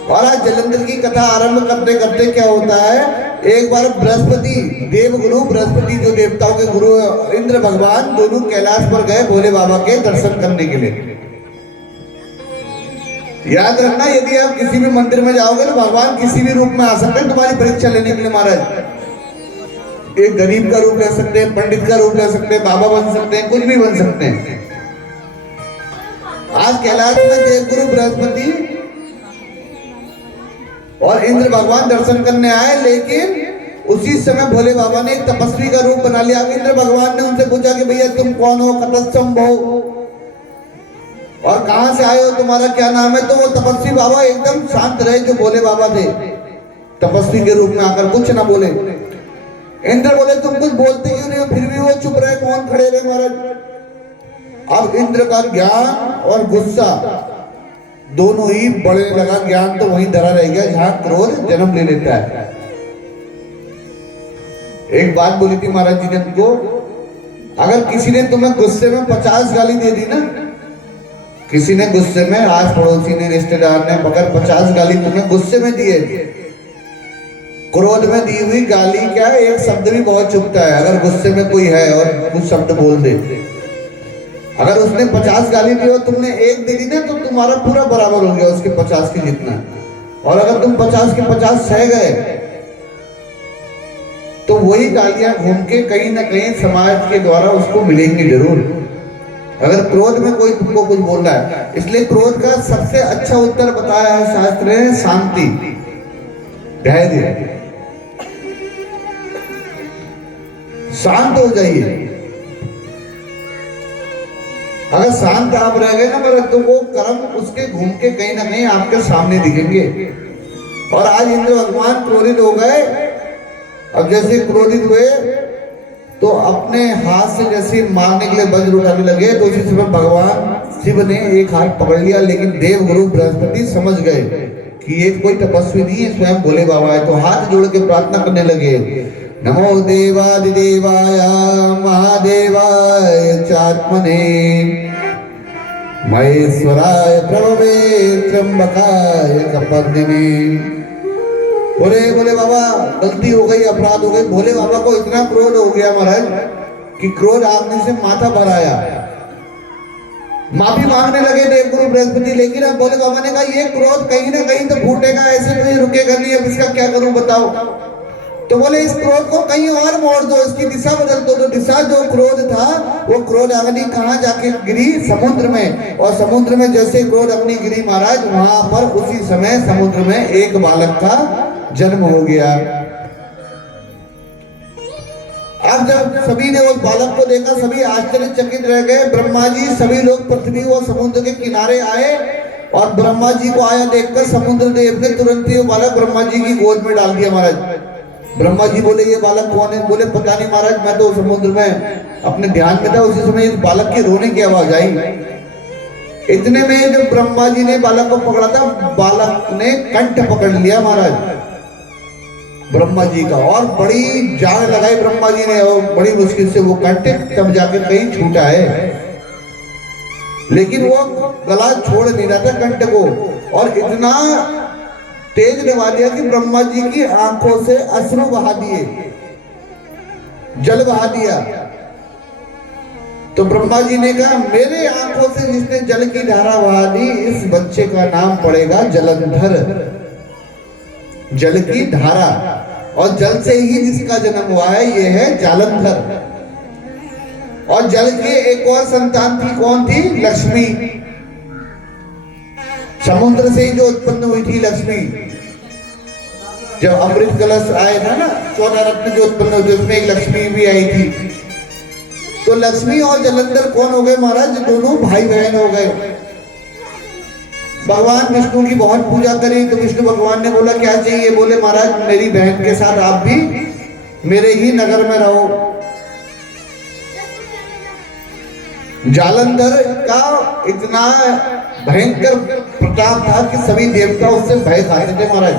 और आज जलंधर की कथा आरंभ करते करते क्या होता है, एक बार बृहस्पति देवगुरु, बृहस्पति जो देवताओं के गुरु इंद्र भगवान, दोनों कैलाश पर गए भोले बाबा के दर्शन करने के लिए। याद रखना, यदि आप किसी भी मंदिर में जाओगे तो भगवान किसी भी रूप में आ सकते हैं तुम्हारी परीक्षा लेने के लिए महाराज। एक गरीब का रूप ले सकते हैं, पंडित का रूप ले सकते हैं, बाबा बन सकते हैं, कुछ भी बन सकते हैं। आज कैलाश में देवगुरु बृहस्पति और इंद्र भगवान दर्शन करने आए, लेकिन उसी समय भोले बाबा ने एक तपस्वी का रूप बना लिया। इंद्र भगवान ने उनसे पूछा कि भैया तुम कौन हो, कतस्तम हो और कहां से आए हो, तुम्हारा क्या नाम है? तो वो तपस्वी बाबा एकदम शांत रहे, जो भोले बाबा थे, तपस्वी के रूप में आकर कुछ ना बोले। इंद्र बोले तुम कुछ बोलते क्यों नहीं हो? फिर भी वो चुप रहे, कौन खड़े रहे महाराज। अब इंद्र का ज्ञान और गुस्सा दोनों ही बढ़ने लगा। ज्ञान तो वहीं धरा रह गया जहां क्रोध जन्म ले लेता है। एक बात बोली थी महाराज जी ने उनको, अगर किसी ने तुम्हें गुस्से में 50 गाली दे दी ना, किसी ने गुस्से में, आज पड़ोसी ने, रिश्तेदार ने अगर 50 गाली तुम्हें गुस्से में दिए, क्रोध में दी हुई गाली क्या है, एक शब्द भी बहुत चुभता है। अगर गुस्से में कोई है और कुछ शब्द बोल दे, अगर उसने 50 गाली दी और तुमने एक दे दी ना, तो तुम्हारा पूरा बराबर हो गया उसके 50 के जितना। और अगर तुम 50 के 50 सह गए तो वही गालियां घूम के कहीं ना कहीं समाज के द्वारा उसको मिलेंगी जरूर, अगर क्रोध में कोई तुमको कुछ बोल रहा है। इसलिए क्रोध का सबसे अच्छा उत्तर बताया है शास्त्र ने, शांति, धैर्य, शांत हो जाइए। अगर शांत आप रह गए ना तो वो कर्म उसके घूम के कहीं ना कहीं आपके सामने दिखेंगे। और आज इंद्र भगवान क्रोधित हो गए। अब जैसे क्रोधित हुए तो अपने हाथ से जैसे मारने के लिए वज्र उठाने लगे, तो उसी समय भगवान शिव ने एक हाथ पकड़ लिया। लेकिन देवगुरु बृहस्पति समझ गए कि ये कोई तपस्वी नहीं है, स्वयं भोले बाबा है। तो हाथ जोड़ के प्रार्थना करने लगे, नमो देवादिदेवाय महादेवाय चात्मने महेश्वराय प्रभवे त्र्यंबकाय कपर्दिने। बोले बोले बाबा गलती हो गई, अपराध हो गई। भोले बाबा को इतना क्रोध हो गया महाराज कि क्रोध आग्नि से माथा भर आया। माफी मांगने लगे देवगुरु बृहस्पति, लेकिन अब भोले बाबा ने कहा ये क्रोध कहीं ना कहीं तो फूटेगा, ऐसे तो ये रुकेगा नहीं, अब इसका क्या करूं बताओ। तो बोले इस क्रोध को कहीं और मोड़ दो, इसकी दिशा बदल दो। तो दिशा जो क्रोध था वो क्रोध अग्नि कहाँ जाके गिरी? समुद्र में। और समुद्र में जैसे क्रोध अग्नि गिरी महाराज, वहां पर उसी समय समुद्र में एक बालक का जन्म हो गया। अब जब सभी ने उस बालक को देखा, सभी आश्चर्यचकित रह गए। ब्रह्मा जी, सभी लोग पृथ्वी और समुद्र के किनारे आए और ब्रह्मा जी को आया देखकर समुद्र देव ने तुरंत ही वो बालक ब्रह्मा जी की गोद में डाल दिया महाराज। ब्रह्मा जी बोले ये बालक कौन है? बोले पता नहीं महाराज, मैं तो समुद्र में अपने ध्यान में था, उसी समय इस बालक के रोने की आवाज आई। इतने में जब ब्रह्मा जी ने बालक को पकड़ा था, बालक ने कंठ पकड़ लिया महाराज ब्रह्मा जी का, और बड़ी जान लगाई ब्रह्मा जी ने, और बड़ी मुश्किल से वो कंठ तब जाकर कहीं छूटा है। लेकिन वो गला छोड़ नहीं रहा था कंठ को, और इतना तेज दबा दिया कि ब्रह्मा जी की आंखों से अश्रु बहा दिए, जल बहा दिया। तो ब्रह्मा जी ने कहा मेरे आंखों से जिसने जल की धारा बहा दी, इस बच्चे का नाम पड़ेगा जलंधर, जल की धारा। और जल से ही जिसका जन्म हुआ है ये है जालंधर। और जल के एक और संतान थी, कौन थी? लक्ष्मी। समुद्र से ही जो उत्पन्न हुई थी लक्ष्मी। जब अमृत कलश आए था ना, 14 रत्न जो उत्पन्न हुए थे, उसमें एक लक्ष्मी भी आई थी। तो लक्ष्मी और जलंधर कौन हो गए महाराज? दोनों भाई बहन हो गए। भगवान विष्णु की बहुत पूजा करी तो विष्णु भगवान ने बोला क्या चाहिए? बोले महाराज मेरी बहन के साथ आप भी मेरे ही नगर में रहो। जालंधर का इतना भयंकर प्रताप था कि सभी देवता उससे भय खाते थे महाराज।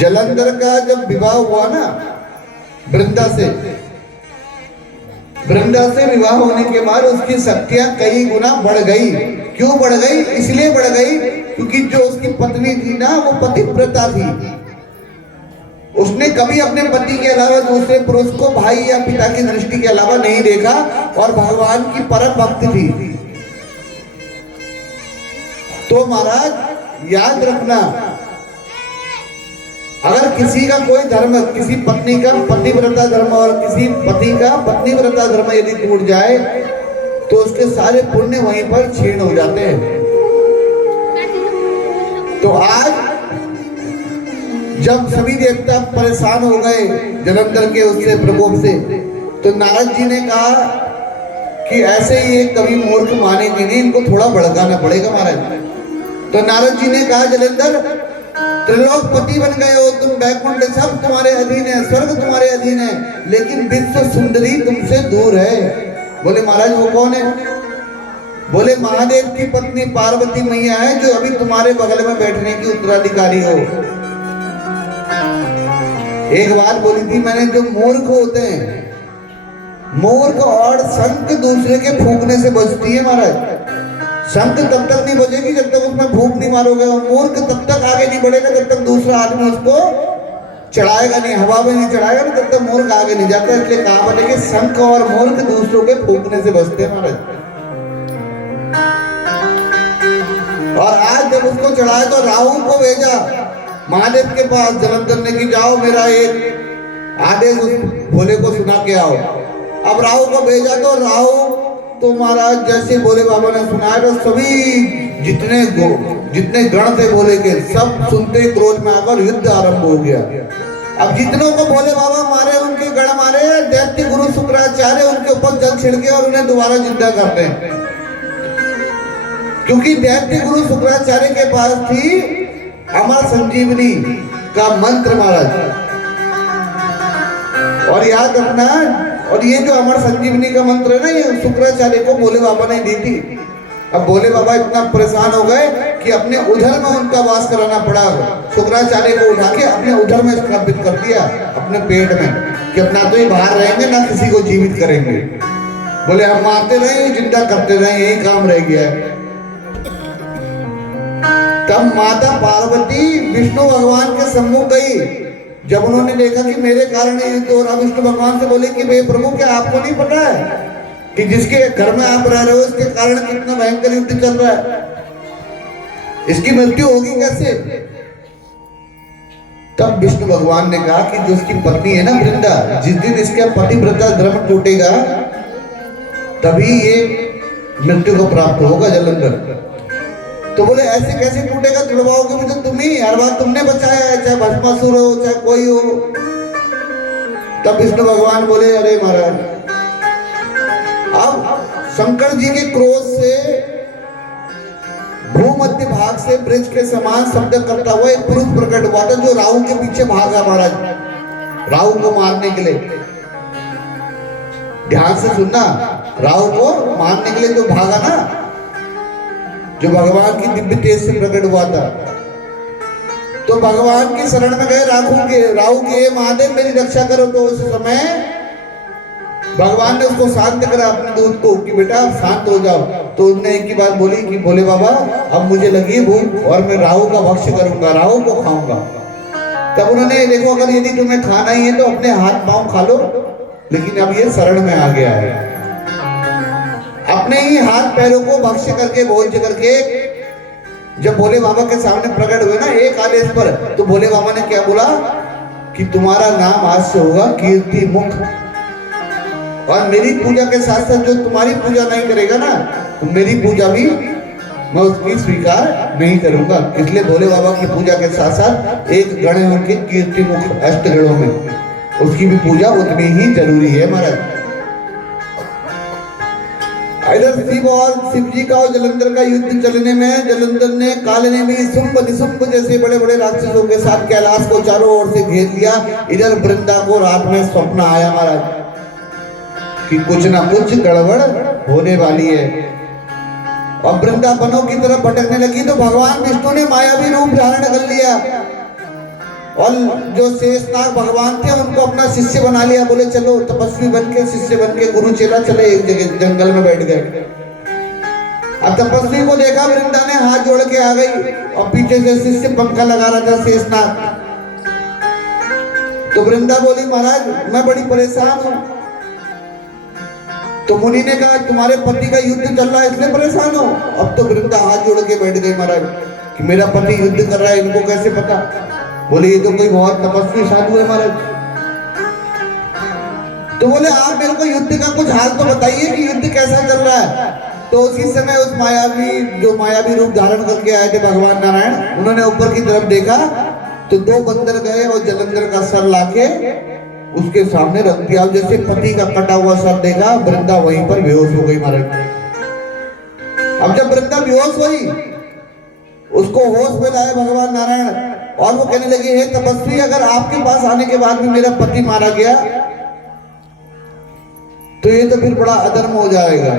जलंधर का जब विवाह हुआ ना वृंदा से विवाह होने के बाद उसकी शक्तियां कई गुना बढ़ गई। क्यों बढ़ गई? इसलिए बढ़ गई क्योंकि जो उसकी पत्नी थी ना, वो पतिव्रता थी। उसने कभी अपने पति के अलावा दूसरे पुरुष को भाई या पिता की दृष्टि के अलावा नहीं देखा, और भगवान की परम भक्त थी। तो महाराज याद रखना, अगर किसी का कोई धर्म, किसी पत्नी का पतिव्रता धर्म और किसी पति का पत्नीव्रता धर्म यदि टूट जाए तो उसके सारे पुण्य वहीं पर क्षीण हो जाते हैं। तो आज जब सभी देवता परेशान हो गए जलंधर के उससे प्रकोप से, तो नारद जी ने कहा कि ऐसे ही एक कभी मूर्ख मानेंगे नहीं, इनको थोड़ा भड़काना पड़ेगा महाराज। तो नारद जी ने कहा जलंधर त्रिलोकपति बन गए हो तुम, बैकुंठ सब तुम्हारे अधीन है, स्वर्ग तुम्हारे अधीन है, लेकिन विश्व सुंदरी तुमसे दूर है। बोले महाराज वो कौन है? बोले महादेव की पत्नी पार्वती मैया है, जो अभी तुम्हारे बगल में बैठने की उत्तराधिकारी हो। एक बात बोली थी मैंने, जो मूर्ख होते हैं, मूर्ख और शंख दूसरे के फूंकने से बचती है महाराज। शंख तब तक नहीं बजेगी जब तक उसमें फूंक नहीं मारोगे, और मूर्ख तब तक आगे नहीं बढ़ेगा जब तक दूसरा आदमी उसको चढ़ाएगा नहीं, हवा में नहीं चढ़ाएगा ना, तब तक मूर्ख आगे नहीं जाता। इसलिए कहावत है कि शंख और मूर्ख दूसरों के फूंकने से बचते हैं महाराज। और आज जब उसको चढ़ाया तो राहु को भेजा महादेव के पास जलंधर ने कि जाओ मेरा एक आदेश उस भोले को सुना के आओ। अब राहु को भेजा तो राहु तो महाराज जैसे भोले बाबा ने सुनाया तो सभी जितने गण थे भोले के, सब सुनते क्रोध में आकर युद्ध आरंभ हो गया। अब जितनों को भोले बाबा मारे, उनके गण मारे, दैत्य गुरु शुक्राचार्य उनके ऊपर जल छिड़के और उन्हें दोबारा जिंदा करते हैं, क्योंकि दैत्य गुरु शुक्राचार्य के पास थी अमर संजीवनी का मंत्र महाराज। और याद रखना, और ये जो अमर संजीवनी का मंत्र है ना, ये शुक्राचार्य को भोले बाबा ने दी थी। अब भोले बाबा इतना परेशान हो गए कि अपने उधर में उनका वास कराना पड़ा। शुक्राचार्य को उठा के अपने उधर में स्थापित कर दिया, अपने पेट में, कि अपना तो ही बाहर रहेंगे ना किसी को जीवित करेंगे। बोले हम मारते रहे जिंदा करते रहे, यही काम रह गया है। तब माता पार्वती विष्णु भगवान के सम्मुख गई। जब उन्होंने देखा कि मेरे कारण ये युद्ध हो रहा, विष्णु भगवान से बोले कि वे प्रभु क्या आपको नहीं पता है कि जिसके घर में आप रह रहे हो इसके कारण कितना भयंकर युद्ध चल रहा है, इसकी मृत्यु होगी कैसे? तब विष्णु भगवान ने कहा कि जो उसकी पत्नी है ना वृंदा, जिस दिन इसका पतिव्रता धर्म टूटेगा तभी ये मृत्यु को प्राप्त होगा जलंधर। तो बोले ऐसे कैसे टूटेगा, तुड़वाओगे भी तो तुम ही, हर बार तुमने बचाया है, चाहे भस्मासुर हो चाहे कोई हो। तब विष्णु भगवान बोले अरे महाराज, अब शंकर जी के क्रोध से भूमध्य भाग से ब्रिज के समान शब्द करता हुआ एक पुरुष प्रकट हुआ था जो राहु के पीछे भागा महाराज, राहु को मारने के लिए। ध्यान से सुनना, राहु को मारने के लिए जो भागा ना, जो भगवान की दिव्य तेज से प्रकट हुआ था, तो भगवान की शरण में गए राहु के महादेव मेरी रक्षा करो। तो उस समय भगवान ने उसको शांत करा अपने दूत को कि बेटा शांत हो जाओ। तो उसने एक ही बात बोली कि बोले बाबा अब मुझे लगी है भूख और मैं राहु का भक्ष्य करूंगा, राहु को खाऊंगा। तब उन्होंने देखो अगर यदि तुम्हें खाना ही है तो अपने हाथ पांव खा लो, लेकिन अब ये शरण में आ गया है। अपने ही हाथ पैरों को भक्ष्य करके भोज करके जब भोले बाबा के सामने प्रकट हुए ना एक आदेश पर, तो भोले बाबा ने क्या बोला कि तुम्हारा नाम आज से होगा कीर्ति मुख, और मेरी पूजा के साथ साथ जो तुम्हारी पूजा नहीं करेगा ना, तो मेरी पूजा भी मैं उसकी स्वीकार नहीं करूंगा। इसलिए भोले बाबा की पूजा के साथ साथ एक गण है उनके कीर्ति मुख अष्ट गणों में, उसकी भी पूजा उतनी ही जरूरी है महाराज। इधर शिव और शिव जी का और जलंधर का युद्ध चलने में जलंधर ने कालने में शुंभ निशुंभ जैसे बड़े बड़े राक्षसों के साथ कैलाश को चारों ओर से घेर लिया। इधर वृंदा को रात में स्वप्न आया महाराज कि कुछ ना कुछ गड़बड़ होने वाली है, और वृंदावनों की तरफ भटकने लगी। तो भगवान विष्णु ने मायावी रूप धारण कर लिया और जो शेषनाग भगवान थे उनको अपना शिष्य बना लिया। बोले चलो तपस्वी बन के शिष्य बन के गुरु चेला चले एक जगह जंगल में बैठ गए। अब तपस्वी को देखा वृंदा ने हाथ जोड़ के आ गई और पीछे से शिष्य पंखा लगा रहा था शेषनाग। तो वृंदा बोली महाराज मैं बड़ी परेशान हूं। तो मुनि ने कहा तुम्हारे पति का युद्ध चल रहा है इसलिए परेशान हो। अब तो वृंदा हाथ जोड़ के बैठ गई महाराज कि मेरा पति युद्ध कर रहा है, इनको कैसे पता। बोले ये तो कोई बहुत तपस्वी साधु है महाराज। तो बोले आप मेरे को युद्ध का कुछ हाल तो बताइए कि युद्ध कैसा चल रहा है। तो उसी समय उस मायावी रूप धारण करके आए थे भगवान नारायण, उन्होंने ऊपर की तरफ देखा तो दो बंदर गए और जलंधर का सर लाके उसके सामने रख दिया। जैसे पति का कटा हुआ सर देखा, वृंदा वहीं पर बेहोश हो गई महाराज। अब जब वृंदा बेहोश हुई उसको होश में लाए भगवान नारायण और वो कहने लगे हे तपस्वी अगर आपके पास आने के बाद भी मेरा पति मारा गया तो ये तो फिर बड़ा अधर्म हो जाएगा।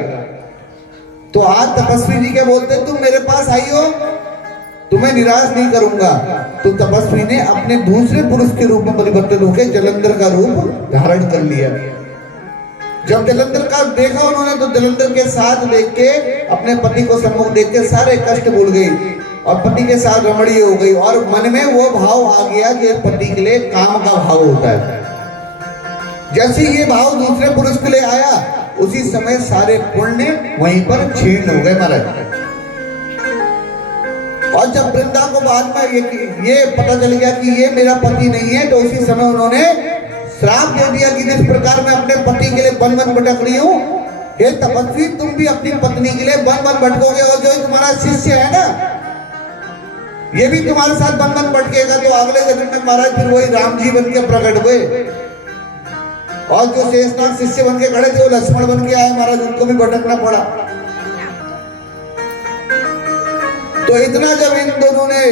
तो आज तपस्वी जी क्या बोलते तुम मेरे पास आई हो, तुम्हें निराश नहीं करूंगा। तो तपस्वी ने अपने दूसरे पुरुष के रूप में परिवर्तित होकर जलंधर का रूप धारण कर लिया। जब जलंधर का देखा उन्होंने तो जलंधर के साथ देख के अपने पति को सम्मुख देख के सारे कष्ट भूल गई और पति के साथ रमणीय हो गई और मन में वो भाव आ गया जो पति के लिए काम का भाव होता है। जैसे ये भाव दूसरे पुरुष के लिए आया उसी समय सारे पुण्य वहीं पर क्षीण हो गए महाराज। और जब वृंदा को बाद में ये पता चल गया कि ये मेरा पति नहीं है तो उसी समय उन्होंने श्राप दे दिया कि जिस प्रकार मैं अपने पति के लिए वन वन भटक रही हूँ, हे तपस्वी तुम भी अपनी पत्नी के लिए वन वन भटकोगे और जो तुम्हारा शिष्य है ना ये भी तुम्हारे साथ वन वन भटकेगा। तो अगले जन्म में महाराज फिर वही राम जी बन के प्रकट हुए और जो शेषनाग शिष्य बन के खड़े थे वो लक्ष्मण बन के आए महाराज, उनको भी भटकना पड़ा। तो इतना जब इन दोनों ने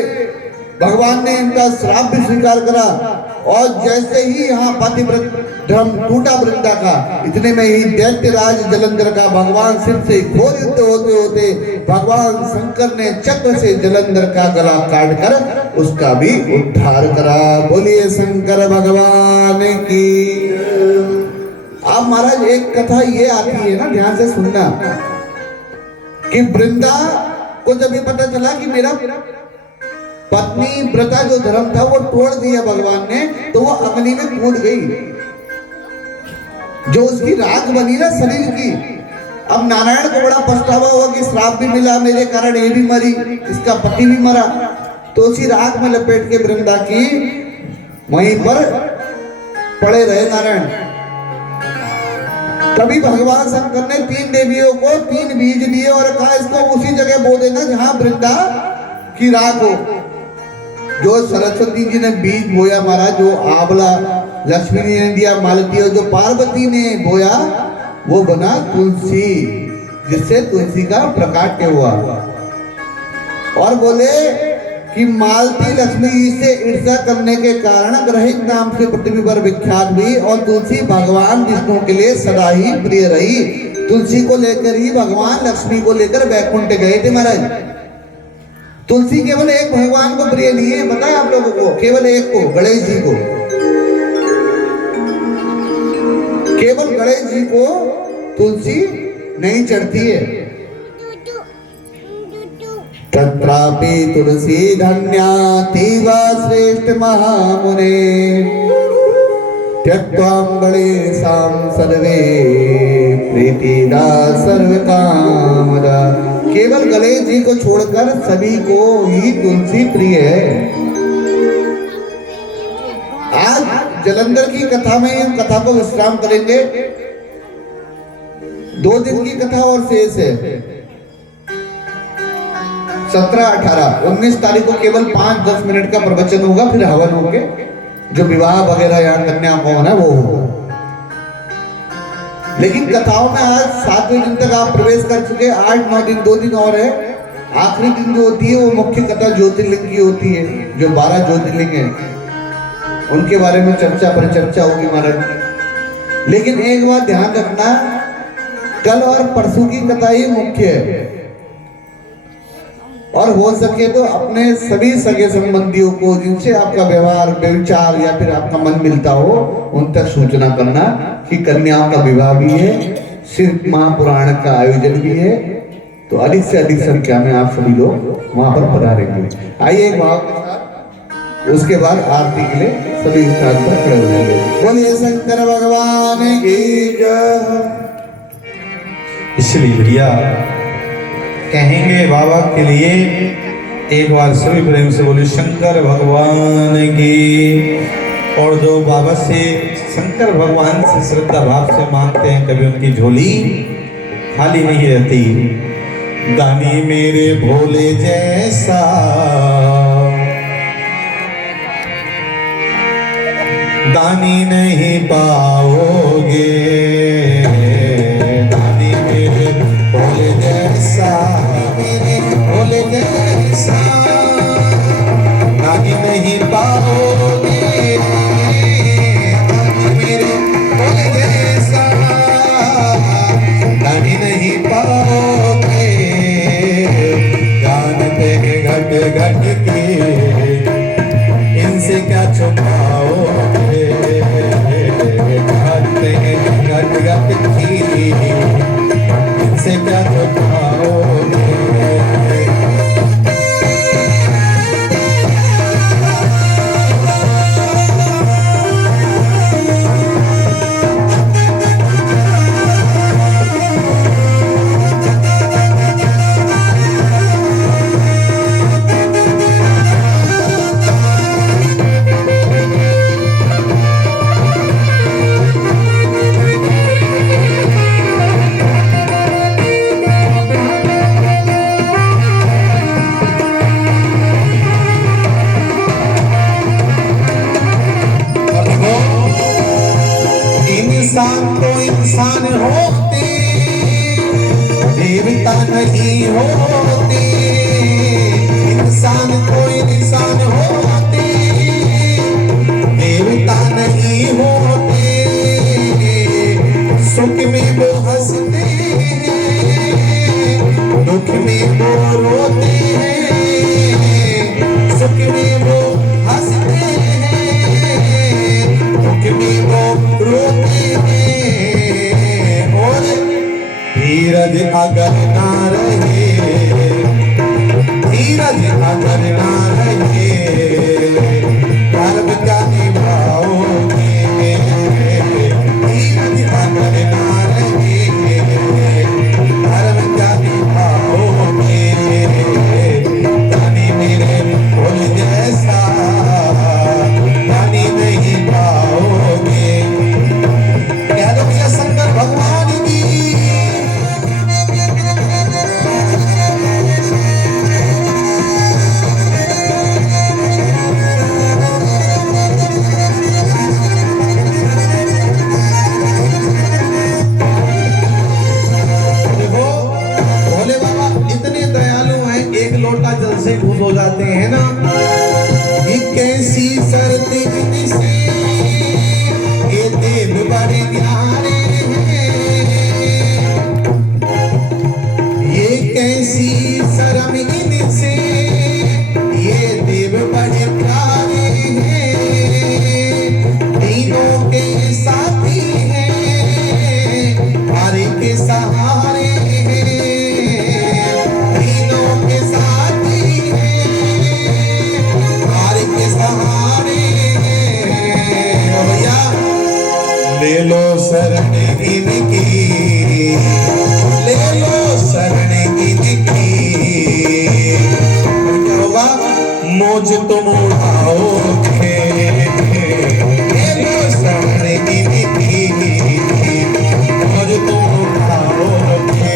भगवान ने इनका श्राप भी स्वीकार करा और जैसे ही यहाँ पतिव्रत धर्म टूटा वृंदा का, इतने में ही दैत्यराज जलंधर का भगवान शिव से घोर युद्ध होते होते भगवान शंकर ने चक्र से जलंधर का गला काट कर उसका भी उद्धार करा। बोलिए शंकर भगवान की। अब महाराज एक कथा ये आती है ना, ध्यान से सुनना, कि वृंदा को जब ये पता चला कि मेरा पत्नी व्रता जो धर्म था वो तोड़ दिया भगवान ने, तो वो अग्नि में कूद गई। जो उसकी राख बनी ना शरीर की, अब नारायण को बड़ा पछतावा हुआ कि श्राप भी मिला मेरे कारण, ये भी मरी, इसका पति भी मरा। तो उसी राख में लपेट के वृंदा की वहीं पर पड़े रहे नारायण। तभी भगवान शंकर ने 3 देवियों को 3 बीज दिए और कहा इसको उसी जगह बो देना जहां वृंदा की राख हो। जो सरस्वती जी ने बीज बोया महाराज, जो आंवला लक्ष्मी जी ने दिया मालती, और जो पार्वती ने बोया वो बना तुलसी, जिससे तुलसी का प्रकाट्य हुआ। और बोले कि मालती लक्ष्मी जी से ईर्ष्या करने के कारण ग्रहित नाम से पृथ्वी पर विख्यात हुई, और तुलसी भगवान विष्णु के लिए सदा ही प्रिय रही। तुलसी को लेकर ही भगवान लक्ष्मी को लेकर वैकुंठ गए थे महाराज। तुलसी केवल एक भगवान को प्रिय नहीं है, बताए आप लोगों को, केवल एक को, गणेश जी को। केवल गणेश जी को तुलसी नहीं चढ़ती है। तत्रापि तुलसी धन्या तीवा श्रेष्ठ महामुने त्यक्त्वां गणेशां सर्वे प्रीतिदा सर्वकामदा। केवल गणेश जी को छोड़कर सभी को ही तुलसी प्रिय है। आज जलंधर की कथा में हम कथा को विश्राम करेंगे। 2 दिन की कथा और शेष है। 17, 18, 19 तारीख को केवल 5-10 मिनट का प्रवचन होगा, फिर हवन होंगे। जो विवाह वगैरह यहाँ कन्या कौन है वो होगा। लेकिन कथाओं में आज 7वें दिन तक आप प्रवेश कर चुके। 8-9 दिन, 2 दिन और है। आखिरी दिन जो होती है वो मुख्य कथा ज्योतिर्लिंग की होती है। जो 12 ज्योतिर्लिंग है उनके बारे में चर्चा परिचर्चा होगी महाराज। लेकिन एक बात ध्यान रखना, कल और परसों की कथा ही मुख्य है। और हो सके तो अपने सभी सगे संबंधियों को जिनसे आपका व्यवहार विचार या फिर आपका मन मिलता हो उन तक सूचना करना कि कन्याओं का विवाह भी है, शिव महापुराण का आयोजन भी है। तो अधिक से अधिक संख्या में आप सभी लोग वहां पर पधारेंगे। आइए एक भाव के साथ, उसके बाद आरती के लिए सभी स्थान पर खड़े हो जाएंगे। बोलिए शंकर भगवान की जय। इसलिए भैया कहेंगे बाबा के लिए एक बार सभी प्रेम से बोले शंकर भगवान की। और जो बाबा से शंकर भगवान से श्रद्धा भाव से मांगते हैं, कभी उनकी झोली खाली नहीं रहती। दानी मेरे भोले जैसा दानी नहीं पाओगे, दानी मेरे भोले जैसा, मेरे भोले जैसा दानी नहीं पाओगे, दानी मेरे भोले जैसा दानी नहीं पाओगे। जानते हैं घट घट के इनसे क्या छुपाओगे, जानते हैं घट घट की इनसे क्या छुपाओगे। इंसान तो इंसान होते, देवता नहीं होते। इंसान तो इंसान होते, देवता नहीं होते। सुख में वो हंसते हैं, दुख में वो रोते हैं। सुख में वो हंसते हैं, दुख में वो रोते हैं। और धीरज अगर ना रहे, धीरज अगर ना रहे, कर्म क्या निभाओगे। धीरज अगर ना रहे, कर्म क्या निभाओगे। दानी मेरे भोले जैसा, दानी से खुश हो जाते हैं ना। ये कैसी सर्दी से ये देव बड़े प्यारे हैं, ये कैसी शर्म इनसे ये देव बड़े प्यारे हैं, तीनों के साथी हैं हर के सहारे हैं, तीनों के साथी हैं हर के सहारे हैं। ओ भैया ले लो शरण इनकी, ले लो शरण इनकी, क्या होगा मौज तुम उठाओगे, ले लो शरण इनकी मौज तुम उठाओगे।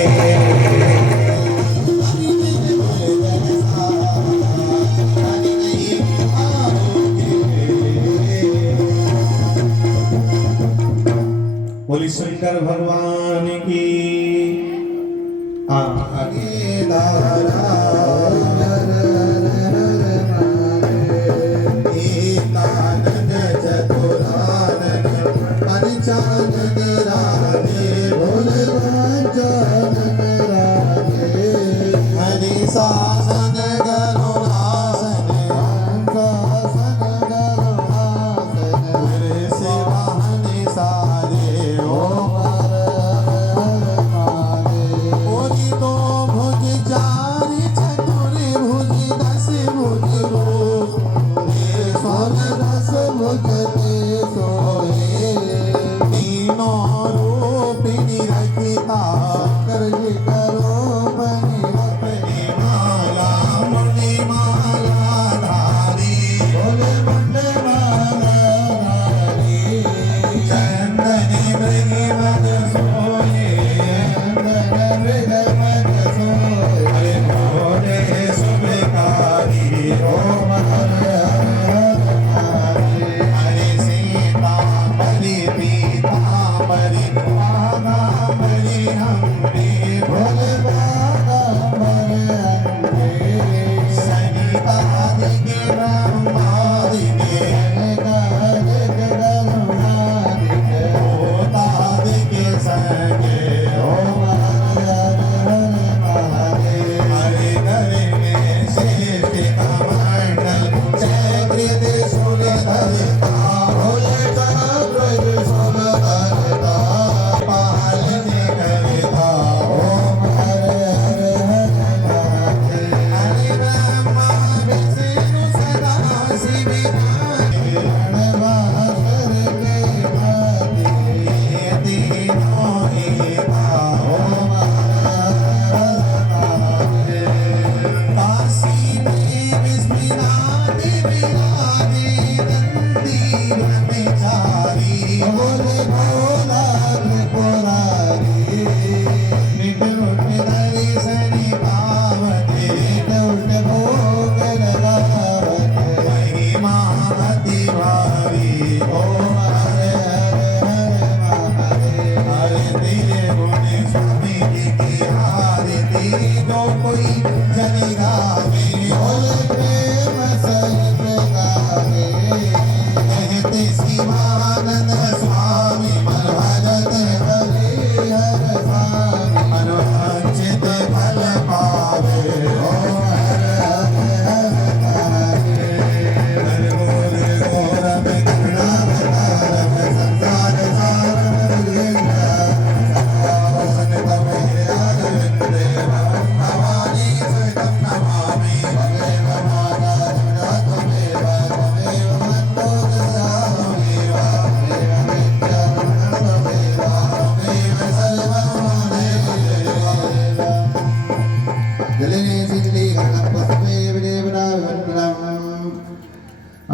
बोली शंकर भगवान की। आगे दारा एकानंद चतुरानंद पंचानंद राधे भोले पंचानंद राधे हरि शासन गरुणासन हंसासन गरुणासन हरे सेवा हनि सारे ओम ओजी तो भुज चारि चतुर भुज दस भुज रूप सोल रस भुज ते सोए तीनों रूप निरखिता कर करो बनि अपने माला मुनि माला धारी भोले बंदे माला धारी चंदन मृग मद सोए चंदन मृग मद सोए हरे भोले शुभकारी ओम हरे हरे हरे सीता हरि पीतांबरी बागांबरी हमरे भोले बागांबरी हमरे सनिता दिगे ब्रह्मादिगे दिगे ब्रह्मादिगे होता दिगे सगे ओम हरे हरे हरे हरे में श्रेष्ठ कमंडल चक्र त्रिशूल धरता भोले का त्रिशूल धरता पालन करता ओम हरे हरे हरे हरे ब्रह्मा विष्णु सदा शिव रणवासर के भाती तीनों एका ओम हरे हरे काशी में विस्मिनाथ विराजे नंदी ब्रह्मचारी बोले भोला त्रिपुरारी नित उठ दर्शन पावते नित उठ भोग लगावते महिमा अति भारी ओम हरे हरे हरे तेरे गुण स्वामी जी की आरती जो कोई जन गावे बोले प्रेम सहित गावे कहते शिवानंद स्वामी मन भजत हरि हर स्वामी मन वांछित फल पावे ओम हरे हरे हर बोले गौरव करुणावतारम संसार सारम संतावसन तमहे आदविंदे भवानी सहितं नमामि भवेव माता जगन्नाथ त्वमेव त्वमेव मन्तो ददामि त्वमेव विद्यारमणं त्वमेव त्वमेव सर्वं जलिने शीतले गणपस्मे विदेवना विवन्दनम्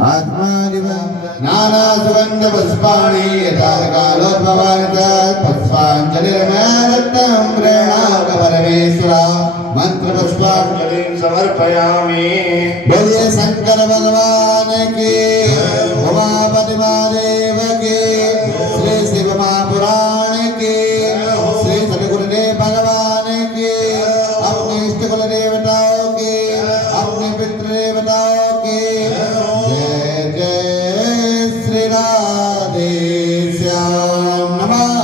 आत्मादिवं नाना सुगन्ध पुष्पाणि यथा कालोद्भवानि च पुष्पाञ्जलिर्मयरत्नं प्रेणाक परमेश्वरा मंत्र पुष्पाञ्जलिं समर्पयामि। बोलिए शंकर भगवान की उमापति महादेव की श्री शिव महापुराण की श्री सदगुरुदेव भगवान की अपने इष्ट कुल देवताओं की अपने नमः